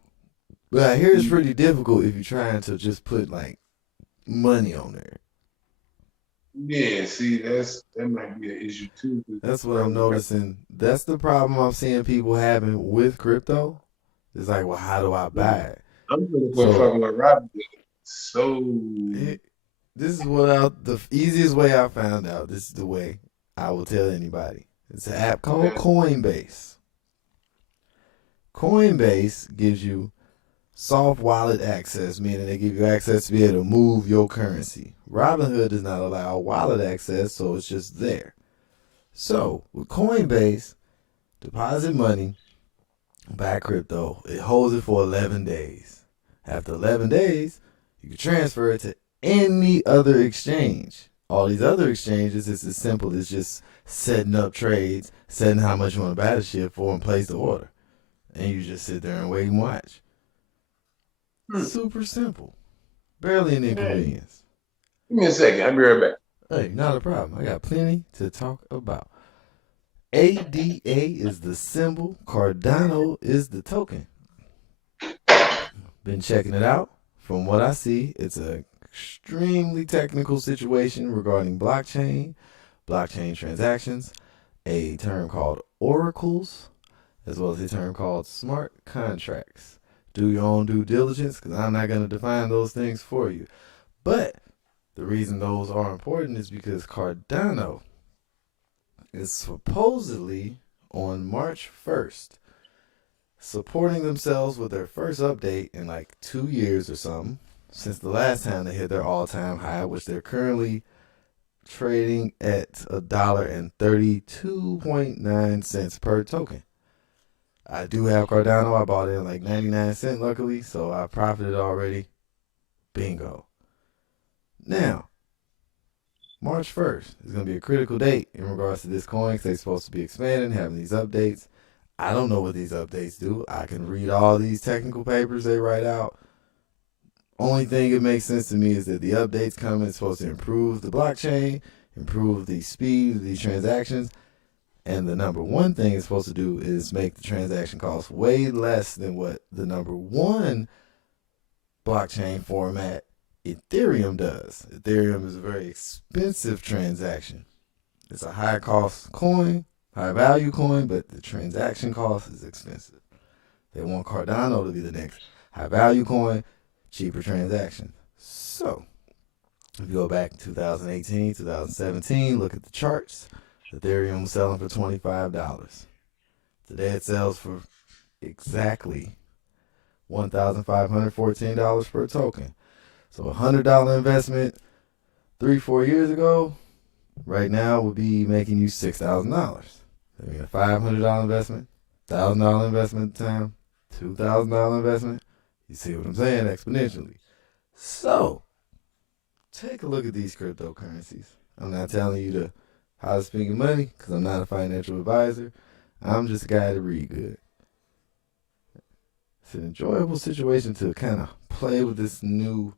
But I hear it's pretty difficult if you're trying to just put like money on there. Yeah, see, that might be an issue too. That's what I'm noticing. That's the problem I'm seeing people having with crypto. It's like, well, how do I buy it? I'm gonna quit fucking with Robinhood. So This is what the easiest way I found out. This is the way I will tell anybody. It's an app called Coinbase. Coinbase gives you soft wallet access, meaning they give you access to be able to move your currency. Robinhood does not allow wallet access, so it's just there. So with Coinbase, deposit money, buy crypto. It holds it for 11 days. After 11 days, you can transfer it to any other exchange. All these other exchanges, it's as simple as just setting up trades, setting how much you want to buy the shit for, and place the order. And you just sit there and wait and watch. Super simple. Barely an inconvenience. give me a second. I'll be right back. Hey, not a problem. I got plenty to talk about. ADA is the symbol. Cardano is the token. Been checking it out. From what I see, it's an extremely technical situation regarding blockchain transactions, a term called oracles, as well as a term called smart contracts. Do your own due diligence, because I'm not going to define those things for you. But the reason those are important is because Cardano is supposedly on March 1st supporting themselves with their first update in like 2 years or something, since the last time they hit their all-time high, which they're currently trading at $1.32.9 per token. I do have Cardano. I bought it at like 99 cents, luckily, so I profited already. Bingo. Now, March 1st is going to be a critical date in regards to this coin, because they're supposed to be expanding, having these updates. I don't know what these updates do. I can read all these technical papers they write out. Only thing that makes sense to me is that the updates coming is supposed to improve the blockchain, improve the speed of these transactions. And the number one thing it's supposed to do is make the transaction cost way less than what the number one blockchain format, Ethereum, does. Ethereum is a very expensive transaction. It's a high cost coin, high value coin, but the transaction cost is expensive. They want Cardano to be the next high value coin, cheaper transaction. So, if you go back to 2018, 2017, look at the charts. Ethereum was selling for $25. Today it sells for exactly $1,514 per token. So a $100 investment 3-4 years ago, right now would be making you $6,000. I mean, a $500 investment, $1,000 investment at the time, $2,000 investment. You see what I'm saying? Exponentially. So, take a look at these cryptocurrencies. I'm not telling you how to spend your money because I'm not a financial advisor. I'm just a guy to read good. It's an enjoyable situation to kind of play with this new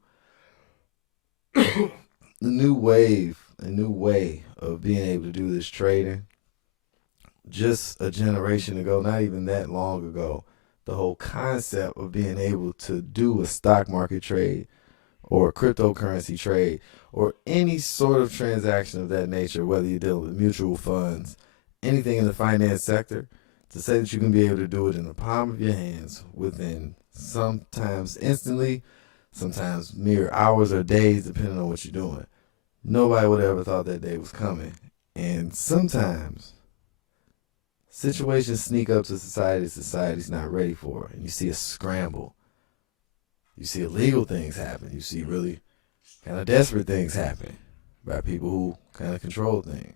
wave, a new way of being able to do this trading. Just a generation ago, not even that long ago, the whole concept of being able to do a stock market trade or a cryptocurrency trade or any sort of transaction of that nature, whether you're dealing with mutual funds, anything in the finance sector, to say that you can be able to do it in the palm of your hands within sometimes instantly, sometimes mere hours or days, depending on what you're doing. Nobody would have ever thought that day was coming. And sometimes situations sneak up to society's not ready for, and you see a scramble. You see illegal things happen. You see really kind of desperate things happen by people who kind of control things.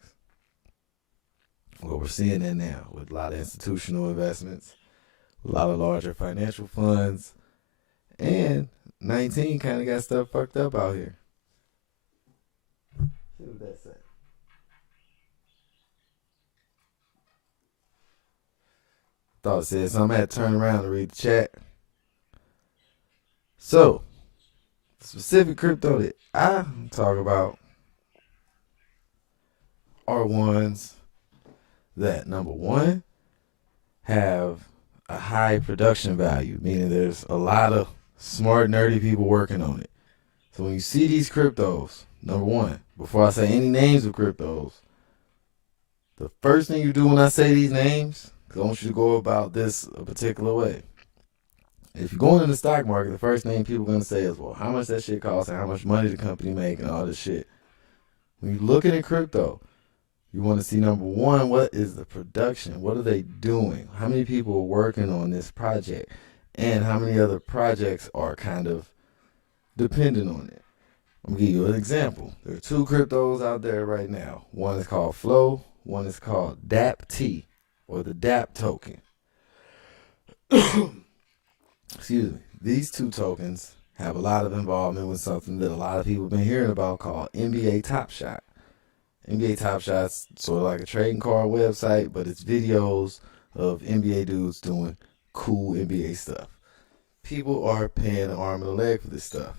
Well, we're seeing that now with a lot of institutional investments, a lot of larger financial funds, and 19 kind of got stuff fucked up out here. See what that said. Thought it said something. I had to turn around to read the chat. So, specific crypto that I talk about are ones that, number one, have a high production value, meaning there's a lot of smart, nerdy people working on it. So when you see these cryptos, number one, before I say any names of cryptos, the first thing you do when I say these names, because I want you to go about this a particular way. If you're going in the stock market, the first thing people are going to say is, well, how much that shit costs and how much money the company make and all this shit. When you're looking at crypto, you want to see, number one, what is the production? What are they doing? How many people are working on this project? And how many other projects are kind of dependent on it? I'm going to give you an example. There are two cryptos out there right now. One is called Flow. One is called DAPT, or the DAP token. Excuse me. These two tokens have a lot of involvement with something that a lot of people have been hearing about called NBA Top Shot. NBA Top Shot's sort of like a trading card website, but it's videos of NBA dudes doing cool NBA stuff. People are paying an arm and a leg for this stuff.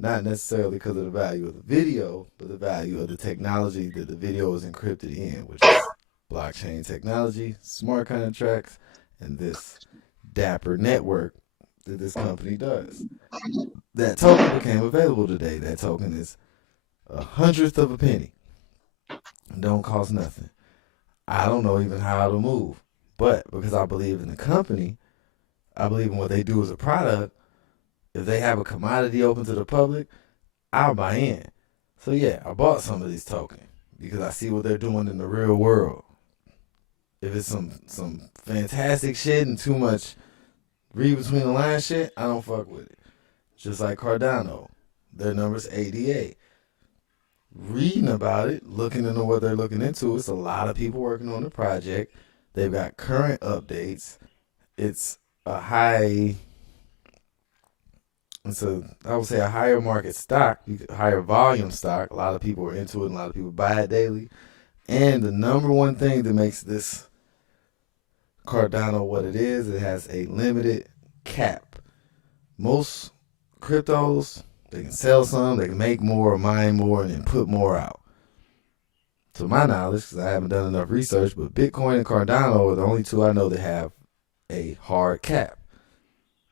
Not necessarily because of the value of the video, but the value of the technology that the video is encrypted in, which is blockchain technology, smart contracts, and this Dapper network that this company does. That token became available today. That token is 1/100th of a penny. Don't cost nothing. I don't know even how to move. But because I believe in the company, I believe in what they do as a product, if they have a commodity open to the public, I'll buy in. So yeah, I bought some of these tokens because I see what they're doing in the real world. If it's some fantastic shit and too much read between the lines shit, I don't fuck with it. Just like Cardano. Their number's 88. Reading about it, looking into what they're looking into, it's a lot of people working on the project. They've got current updates. It's a I would say a higher market stock, higher volume stock. A lot of people are into it and a lot of people buy it daily. And the number one thing that makes this Cardano what it is, it has a limited cap. Most cryptos, they can sell some, they can make more or mine more and then put more out. to my knowledge, because I haven't done enough research, but Bitcoin and Cardano are the only two I know that have a hard cap.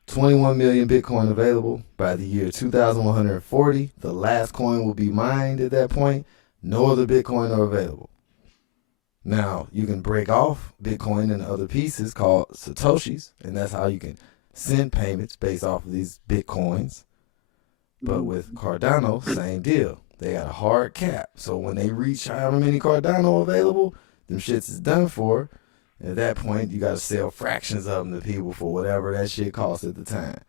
21 million Bitcoin available by the year 2140. The last coin will be mined at that point. No other Bitcoin are available. Now, you can break off Bitcoin into other pieces called Satoshis, and that's how you can send payments based off of these Bitcoins. But with Cardano, same deal. They got a hard cap. So when they reach however many Cardano available, them shits is done for. And at that point, you got to sell fractions of them to people for whatever that shit costs at the time.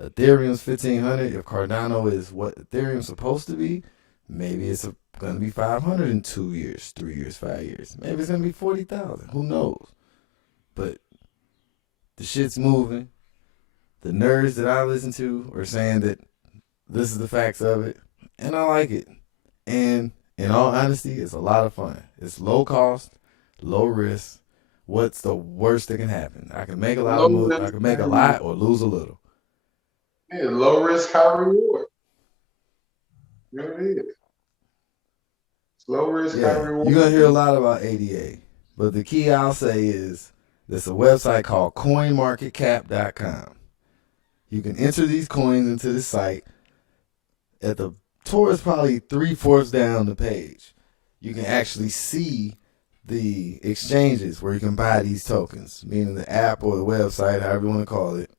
Ethereum's 1,500. If Cardano is what Ethereum's supposed to be, maybe it's going to be 500 in 2 years, 3 years, 5 years. Maybe it's going to be 40,000. Who knows? But the shit's moving. The nerds that I listen to are saying that this is the facts of it. And I like it. And in all honesty, it's a lot of fun. It's low cost, low risk. What's the worst that can happen? I can make a lot I can make a lot or lose a little. Yeah, low risk, high reward. There it is. It's low risk, high reward. You're gonna hear a lot about ADA, but the key I'll say is there's a website called CoinMarketCap.com. You can enter these coins into the site. At the towards probably 3/4 down the page, you can actually see the exchanges where you can buy these tokens, meaning the app or the website, however you want to call it.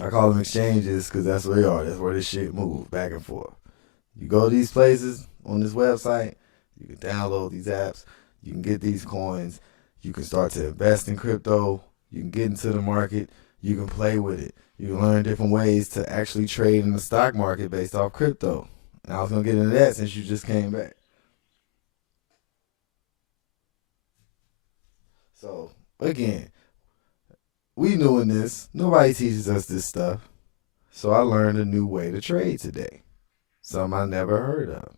I call them exchanges because that's where they are. That's where this shit moves back and forth. You go to these places on this website, you can download these apps, you can get these coins, you can start to invest in crypto, you can get into the market, you can play with it. You can learn different ways to actually trade in the stock market based off crypto. And I was going to get into that since you just came back. So, again, we doing this. Nobody teaches us this stuff. So I learned a new way to trade today. Something I never heard of.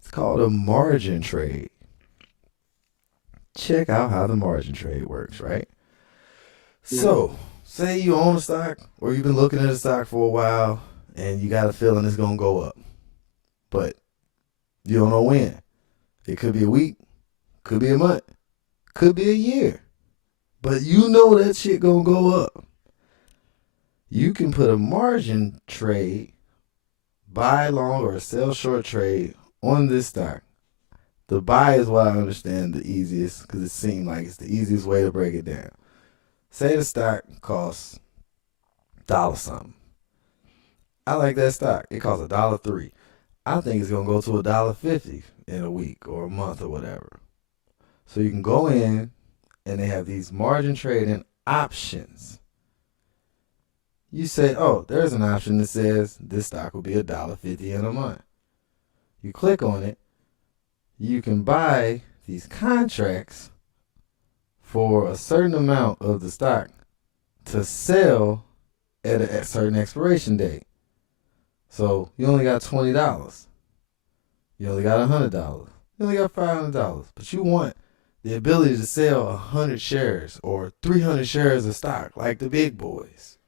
It's called a margin trade. Check out how the margin trade works, right? So, say you own a stock or you've been looking at a stock for a while and you got a feeling it's going to go up. But you don't know when. It could be a week, could be a month, could be a year. But you know that shit going to go up. You can put a margin trade, buy long or sell short trade on this stock. The buy is what I understand the easiest because it seemed like it's the easiest way to break it down. Say the stock costs $1 something. I like that stock. It costs $1.03. I think it's gonna go to $1.50 in a week or a month or whatever. So you can go in and they have these margin trading options. You say, oh, there's an option that says this stock will be $1.50 in a month. You click on it. You can buy these contracts for a certain amount of the stock to sell at a certain expiration date. So you only got $20. You only got $100. You only got $500. But you want the ability to sell 100 shares or 300 shares of stock like the big boys.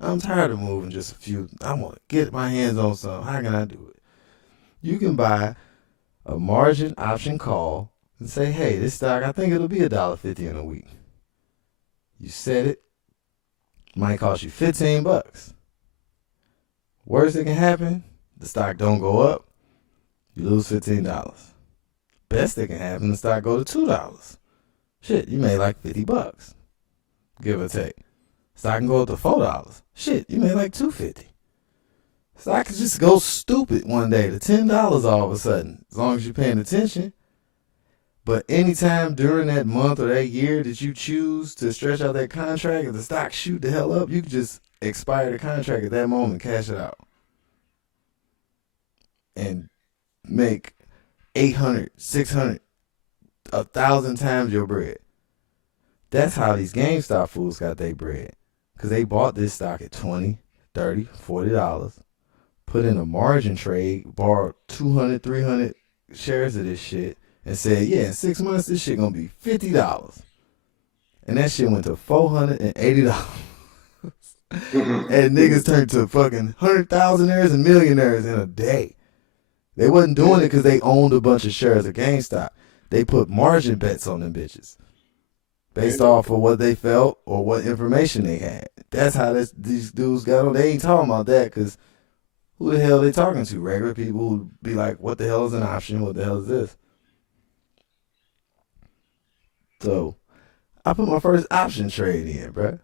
I'm tired of moving just a few. I want to get my hands on something. How can I do it? You can buy a margin option call and say, hey, this stock, I think it'll be $1.50 in a week. You set it. Might cost you $15. Worst that can happen, the stock don't go up. You lose $15. Best that can happen, the stock go to $2. Shit, you made like $50. Give or take. Stock can go up to $4. Shit, you made like $2.50. Stock can just go stupid one day to $10 all of a sudden, as long as you're paying attention. But anytime during that month or that year that you choose to stretch out that contract, if the stock shoot the hell up, you can just expire the contract at that moment, cash it out, and make 800, 600, 1,000 times your bread. That's how these GameStop fools got their bread. Because they bought this stock at $20, $30, $40, put in a margin trade, borrowed 200, 300 shares of this shit, and said, yeah, in 6 months, this shit gonna be $50. And that shit went to $480. And niggas turned to fucking 100,000aires and millionaires in a day. They wasn't doing it because they owned a bunch of shares of GameStop. they put margin bets on them bitches based off of what they felt or what information they had. That's how these dudes got on. They ain't talking about that because who the hell are they talking to? Regular people who be like, what the hell is an option? What the hell is this? So I put my first option trade in, bruh.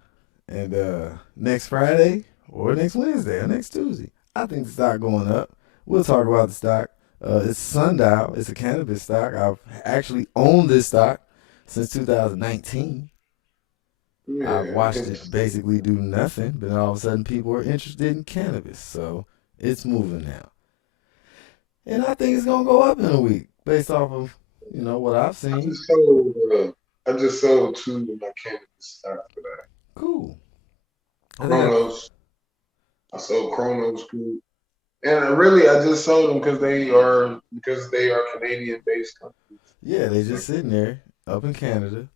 And next Friday or next Wednesday or next Tuesday, I think the stock going up. We'll talk about the stock. It's Sundial. It's a cannabis stock. I've actually owned this stock since 2019. Yeah, I've watched it basically do nothing, but all of a sudden people are interested in cannabis. So it's moving now. And I think it's going to go up in a week based off of, what I've seen. I just sold 2 of my cannabis stock for that. Cool. Chronos. I sold Chronos Group. And I just sold them because they are Canadian based companies. Yeah, they just sitting there up in Canada.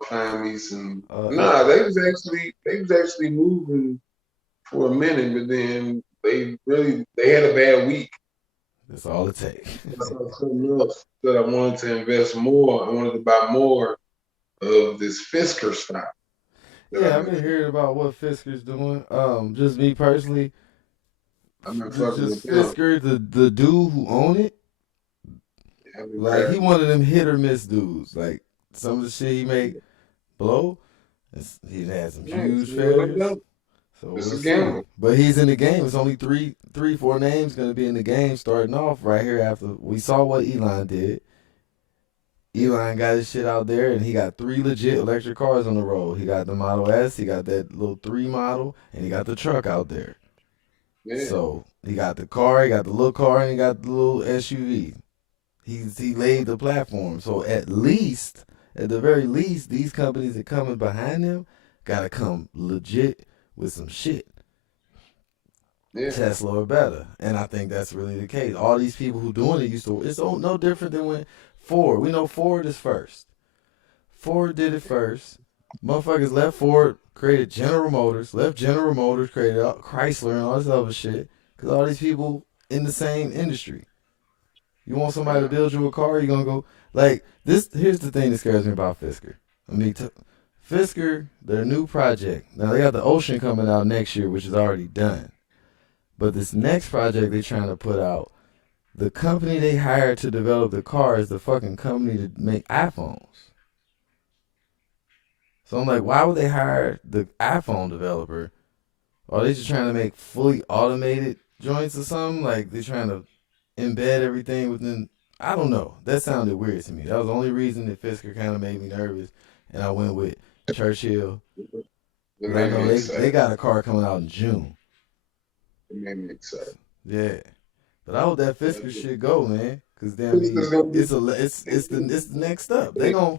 Climbs and they was actually moving for a minute, but then they had a bad week. That's all it takes. Something else that I wanted to invest more. I wanted to buy more of this Fisker stock. Yeah, I've been hearing about what Fisker's doing. Just me personally, just Fisker, the dude who owned it, like he one of them hit or miss dudes. Like some of the shit he make blow, he had some huge failures. So it's a gamble. But he's in the game. It's only three, 4 names going to be in the game starting off right here after we saw what Elon did. Elon got his shit out there, and he got 3 legit electric cars on the road. He got the Model S, he got that little 3 model, and he got the truck out there. Yeah. So he got the car, he got the little car, and he got the little SUV. He laid the platform. So at the very least, these companies that coming behind them got to come legit with some shit. Yeah. Tesla or better. And I think that's really the case. All these people who doing it it's no different than when Ford. We know Ford is first. Ford did it first. Motherfuckers left Ford, created General Motors, created Chrysler and all this other shit. Because all these people in the same industry. You want somebody to build you a car, you're going to go, like, this. Here's the thing that scares me about Fisker. Fisker, their new project. Now, they got the Ocean coming out next year, which is already done. But this next project they're trying to put out, the company they hired to develop the car is the fucking company to make iPhones. So I'm like, why would they hire the iPhone developer? Are they just trying to make fully automated joints or something? Like they're trying to embed everything within, I don't know. That sounded weird to me. That was the only reason that Fisker kind of made me nervous. And I went with Churchill. I know they got a car coming out in June. It made me excited. Yeah. But I hope that Fisker shit go, man. Cause damn, it's the next step. They gonna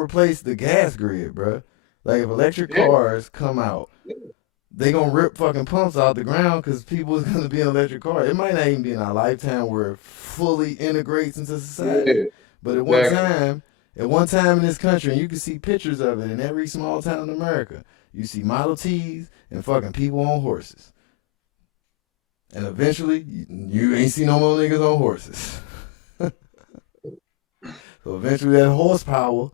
replace the gas grid, bro. Like if electric cars come out, they gonna rip fucking pumps out the ground because people is gonna be in electric cars. It might not even be in our lifetime where it fully integrates into society. But at one time in this country, and you can see pictures of it in every small town in America, you see Model Ts and fucking people on horses. And eventually, you ain't see no more niggas on horses. So eventually that horsepower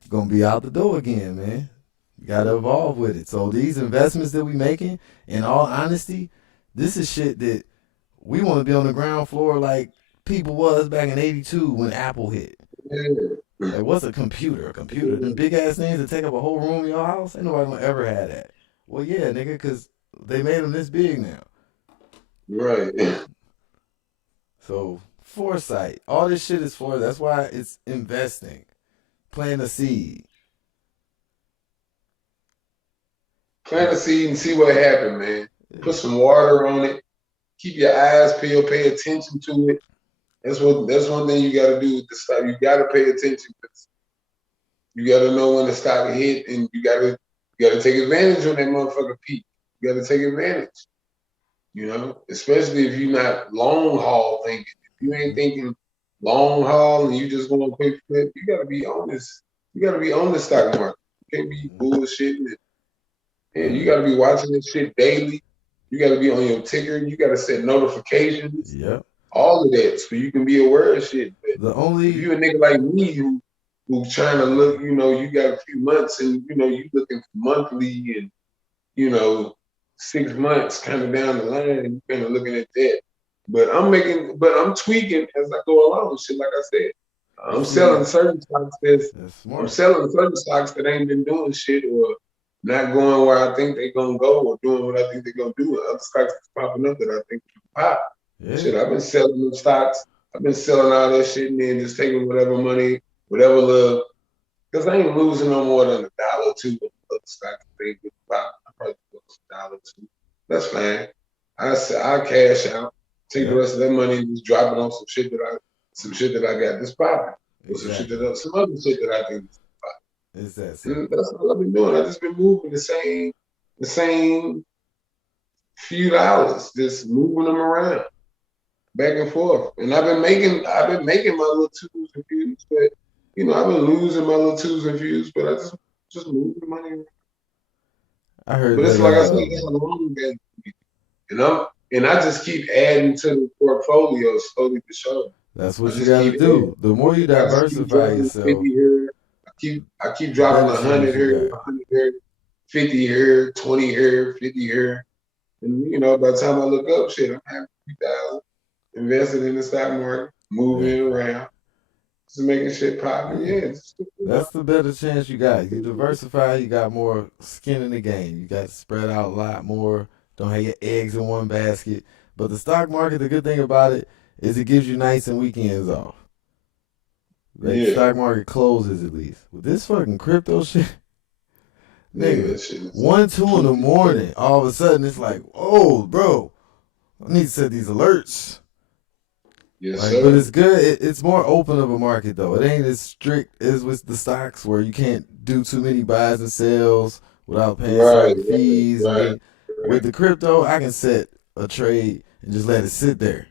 is going to be out the door again, man. You got to evolve with it. So these investments that we making, in all honesty, this is shit that we want to be on the ground floor like people was back in 82 when Apple hit. Like, what's a computer? A computer? Them big-ass things that take up a whole room in your house? Ain't nobody going to ever have that. Well, yeah, nigga, because they made them this big now. Right. So, foresight. All this shit is for, that's why it's investing. Plant a seed. Plant a seed and see what happens, man. Put some water on it. Keep your eyes peeled. Pay attention to it. That's one thing you got to do with the stock. You got to pay attention. You got to know when the stock hit, and you got to take advantage of that motherfucker peak. You got to take advantage. You know, especially if you're not long haul thinking. If you ain't thinking long haul and you just going quick flip, you got to be on this. You got to be on the stock market. You can't be bullshitting it. And you got to be watching this shit daily. You got to be on your ticker. You got to set notifications. Yep. all of that, so you can be aware of shit. But The if only you a nigga like me who's trying to look, you got a few months and you looking for monthly and 6 months kind of down the line, and you kind of looking at that. But I'm tweaking as I go along. Shit, like I said, I'm selling certain stocks that's I'm smart. selling certain stocks that ain't been doing shit or not going where I think they gonna go or doing what I think they're gonna do. Other stocks that's popping up that I think can pop. Yeah, Shit, I've been selling them stocks. I've been selling all that shit and then just taking whatever money, whatever love. Because I ain't losing no more than $1 or $2 on other stocks. They would pop. I probably lose $1 or $2. That's fine. I cash out, take the yep, rest of that money and just drop it on some shit that I got this popping. Or some exactly. some other shit that I think is popping. It's that And simple. that's what I've been doing. I just been moving the same few dollars, just moving them around back and forth. And I've been making my little twos and fews, but I've been losing my little twos and fews, but I just move the money around. I heard But it's that. like I said, it's a long game. And I just keep adding to the portfolio slowly but surely. That's I what you just got to keep adding. do. The more you I just keep diversify dropping yourself, 50 here. I keep the dropping better 100 chance you here, got. 100 here, 50 here, 20 here, 50 here. And by the time I look up, shit, I'm having 3,000 invested in the stock market, moving Yeah, it around, just making shit pop. And yeah. yeah, That's the better chance you got. You diversify, you got more skin in the game. You got to spread out a lot more. Don't have your eggs in one basket. But the stock market, the good thing about it is it gives you nights and weekends off. Like the yeah, stock market closes at least. With this fucking crypto shit, yeah, nigga, that shit is 1, 2 in the completely crazy. morning, all of a sudden it's like, oh, bro, I need to set these alerts. Yes, Like, but sir. it's good. It's more open of a market though. It ain't as strict as with the stocks where you can't do too many buys and sells without paying Right, certain right, fees. And right, then with the crypto, I can set a trade and just let it sit there.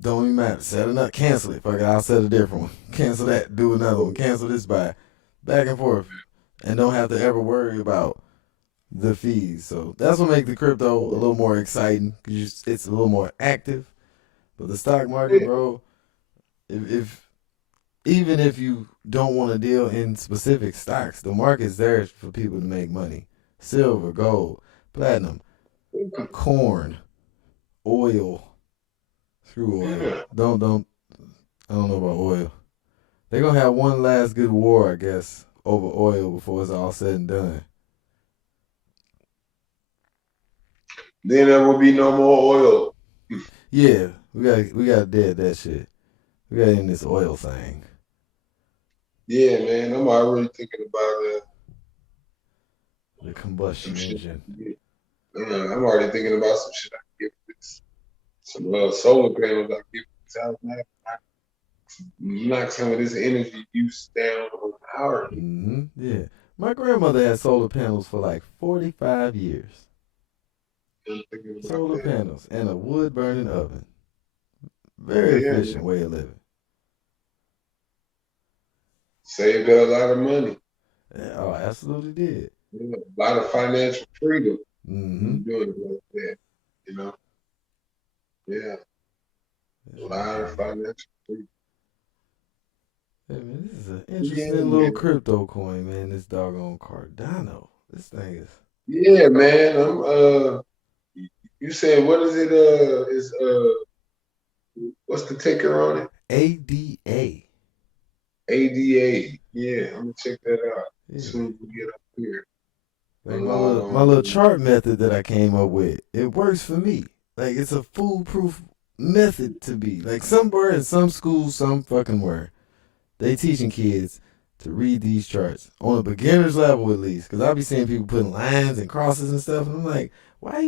Don't even matter. Set another, cancel it. Fuck it, I'll set a different one. Cancel that, do another one. Cancel this buy, back and forth, and don't have to ever worry about the fees. So that's what makes the crypto a little more exciting because it's a little more active. But the stock market, yeah, bro, if even if you don't want to deal in specific stocks, the market's there for people to make money. Silver, gold, platinum, corn, oil. Screw oil. yeah. Don't I don't know about oil. They're gonna have one last good war, I guess, over oil before it's all said and done. Then there will be no more oil. Yeah, we gotta dead that shit. We got in this oil thing. Yeah, man, I'm already thinking about The some combustion shit. engine. Yeah, I'm already thinking about some shit I can get with this. Some solar panels I can get with this house. Knock some of this energy use down on power. Yeah. My grandmother had solar panels for like 45 years. I'm thinking about Solar that. panels and a wood burning oven. Very Yeah, efficient way of living. saved her a lot of money. Yeah, oh, absolutely did. Yeah, a lot of financial freedom Mm-hmm. doing it like that. You know, yeah, a lot of financial freedom. Hey man, this is an Yeah, interesting little man. crypto coin, man. This doggone Cardano. This thing is Yeah, man. You said what is it? What's the ticker on it? ADA. ADA. Yeah, I'm gonna check that out as Yeah. soon as we get up here. Like my little chart method that I came up with, it works for me. Like it's a foolproof method to be. Like somewhere in some schools, some fucking where, they teaching kids to read these charts on a beginner's level at least. Cause I be seeing people putting lines and crosses and stuff, and I'm like, why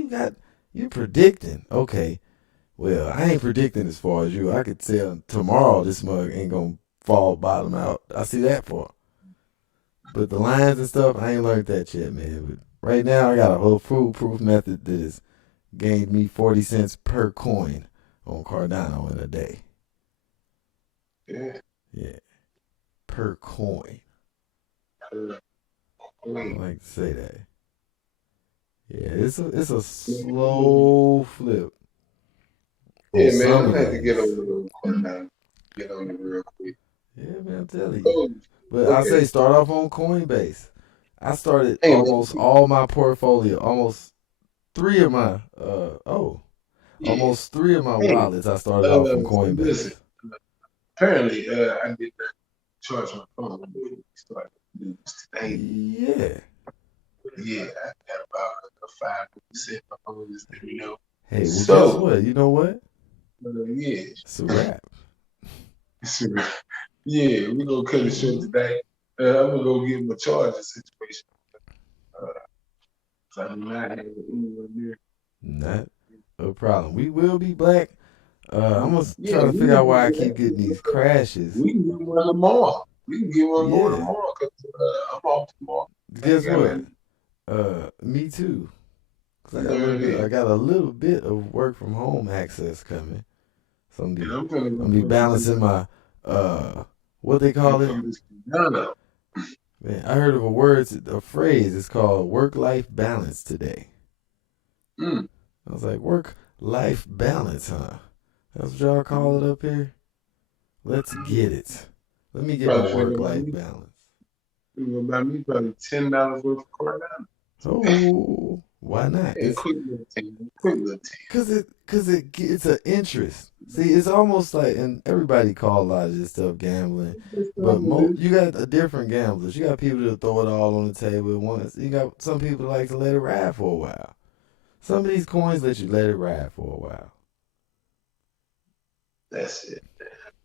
you predicting? Okay, well I ain't predicting as far as you. I could tell tomorrow this mug ain't gonna fall bottom out. I see that far. But the lines and stuff, I ain't learned that yet, man. But right now, I got a whole foolproof method that has gained me 40 cents per coin on Cardano in a day. Yeah. Yeah, per coin. Uh, I mm, like to say that. Yeah, it's a slow flip. Yeah, man, some I'm of gonna have to get these. on the real quick now. Get on it real quick. Yeah, man, I'm telling you. Oh, But I say okay. start off on Coinbase. I started Hey, man. almost all my portfolio, almost three of my Yeah. almost three of my Hey, wallets I started off from so listen. Coinbase. Apparently, I did not charge my phone when we started doing this today. Yeah. Yeah, I got about a 5% my phone just let me know. Hey, well guess So, what? You know what? yeah. It's a wrap. So, yeah, we're gonna cut it short Mhm. today. I'm gonna go get my charger situation. Uh, so I do not have anyone there. Not a problem. We will be back. I'm gonna Yeah, try to figure out why I keep getting these we crashes. can get one tomorrow. We can get one more Yeah. tomorrow because I'm off tomorrow. I ain't Guess got what? nothing. Me too. 'Cause There it I is. got a little bit of work from home access coming. So And I'm gonna I'm go be from balancing my what they call it. this Ghana. Man, I heard of a phrase. It's called work-life balance today. Mm. I was like, work-life balance, huh? That's what y'all call it up here. Let's get it. Let me get my Probably work-life balance. finna buy me probably $10 worth of Cardano. Oh, why not? Yeah, It's quick little thing. Quick little thing. it's an interest. See, it's almost like, and everybody call a lot of this stuff gambling, but you got a different gamblers. You got people that throw it all on the table at once. You got some people that like to let it ride for a while. Some of these coins let you let it ride for a while. That's it.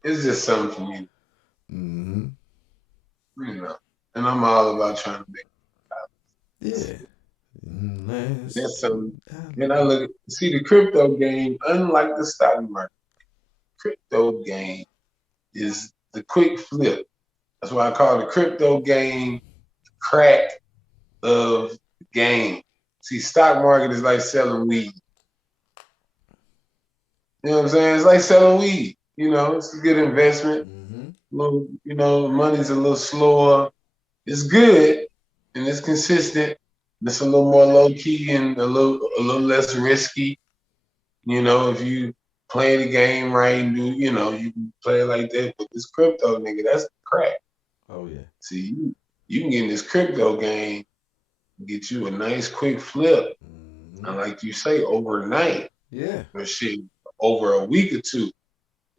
It's just something for me, Mm-hmm. you know. And I'm all about trying to make Yeah. that's something. And I look see the crypto game, unlike the stock market, crypto game is the quick flip. That's why I call the crypto game crack of the game. See, stock market is like selling weed. You know what I'm saying? It's like selling weed. You know, it's a good investment. Mm-hmm. Little, you know, money's a little slower. It's good and it's consistent. It's a little more low key and a little less risky. You know, if you play the game right and do, you know, you can play it like that. But this crypto nigga, that's the crack. Oh yeah. See, you can get in this crypto game, get you a nice quick flip, Mm-hmm. and like you say, overnight Yeah. or shit, over a week or two,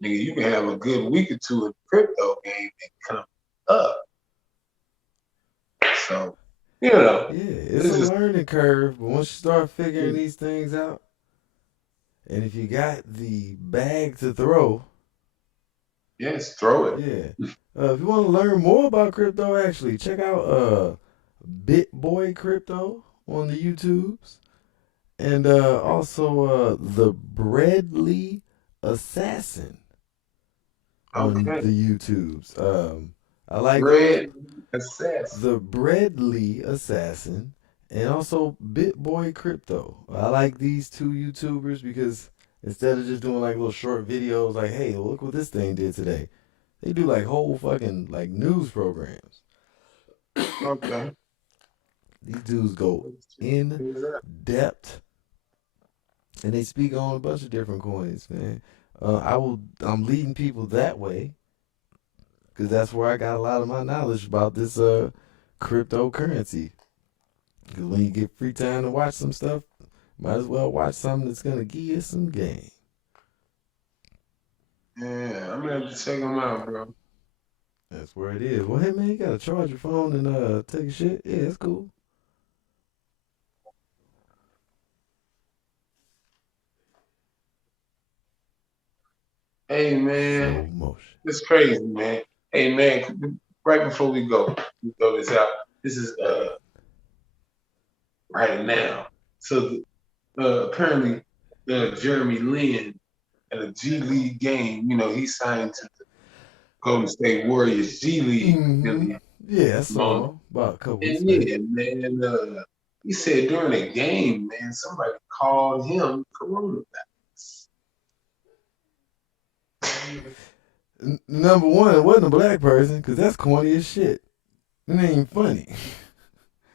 nigga, you can have a good week or two in the crypto game and come up. So, you know, Yeah. It's this a is learning curve, but once you start figuring these things out, and if you got the bag to throw, yes, throw it. yeah. If you want to learn more about crypto, actually check out BitBoy Crypto on the YouTubes, and also the Breadly Assassin on Okay. the YouTubes. I like those. Red assess. The Breadly Assassin and also BitBoy Crypto. I like these two YouTubers because instead of just doing like little short videos like, hey, look what this thing did today, they do like whole fucking like news programs. Okay. These dudes go in depth and they speak on a bunch of different coins, man. I'm leading people that way because that's where I got a lot of my knowledge about this cryptocurrency. Because when you get free time to watch some stuff, might as well watch something that's gonna give you some game. Yeah, I'm gonna have to check them out, bro. That's where it is. Well, hey man, you gotta charge your phone and take a shit. Yeah, it's cool. Hey Slow man, motion. it's crazy, man. Hey man, right before we throw this out. This is right now. So apparently Jeremy Lin at a G League game, you know, he signed to the Golden State Warriors G League Mm-hmm. affiliate. Yeah, I Um, saw about a couple weeks and back. yeah, man, he said during the game, man, somebody called him coronavirus. Number one, it wasn't a black person, cause that's corny as shit. It ain't even funny.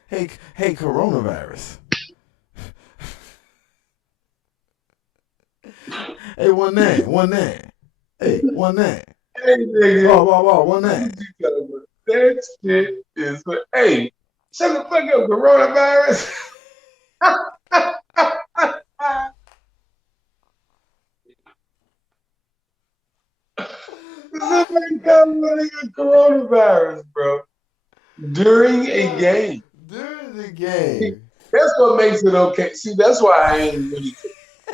hey, coronavirus. Hey, Hey, 1-9. Hey, 1-9. Hey, nigga. Wow, 1-9. That shit is. Hey, shut the fuck up, coronavirus. Somebody called me coronavirus, bro. During a game. During the game. That's what makes it okay. See, that's why I ain't really.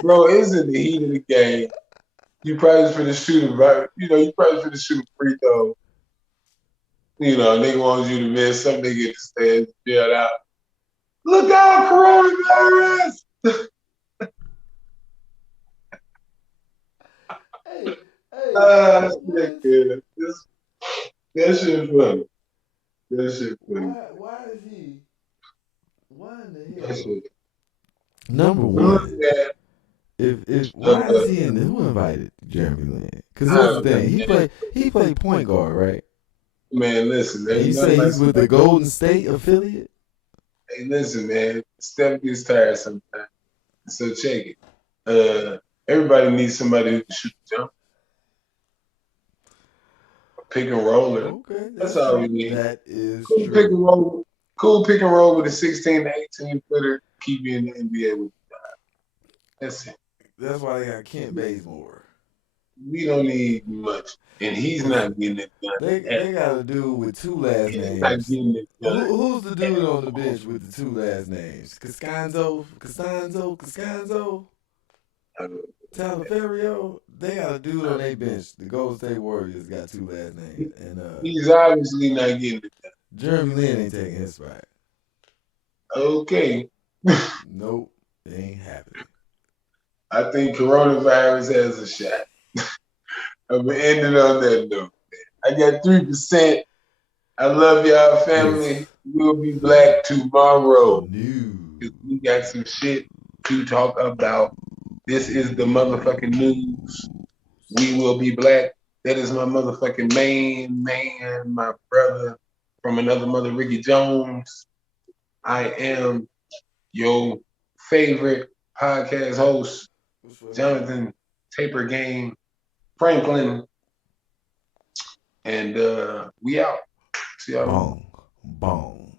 Bro, it's in the heat of the game. You probably finna shoot a you probably finna shoot a free throw. You know, nigga wants you to miss, some nigga get to stand yelled out. Look out, coronavirus! Hey, that shit funny. That shit funny. why is he? Why in the That hell? shit. Number one, if why is he in? Who invited Jeremy Lin? Because here's the thing, he played point guard, right? Man, listen, And you say he's with the Golden State affiliate? Hey, listen, man. Steph gets tired sometimes. So check it. Everybody needs somebody who can shoot the jump. Pick and roller. Okay, that's all we need. That is cool true. Pick and roll. Cool pick and roll with a 16 to 18 footer. Keep you in the NBA with the job. That's it. That's why they got Kent Bazemore. We don't need much. And he's not getting it done. They got a dude with two last names. Not getting it done. Who's the dude on the bench with the two last names? Costanzo? Talaferio? They got a dude on their bench. The Golden State Warriors got two last names. And he's obviously not getting it done. Jeremy Lin ain't taking his spot. Okay. Nope. It ain't happening. I think coronavirus has a shot. I'm going to end it on that note. I got 3%. I love y'all, family. Yes. We'll be black tomorrow. We got some shit to talk about. This is the motherfucking news. We will be black. That is my motherfucking main man, my brother from another mother, Ricky Jones. I am your favorite podcast host, Jonathan Taper Game Franklin. And we out. See y'all. Bong.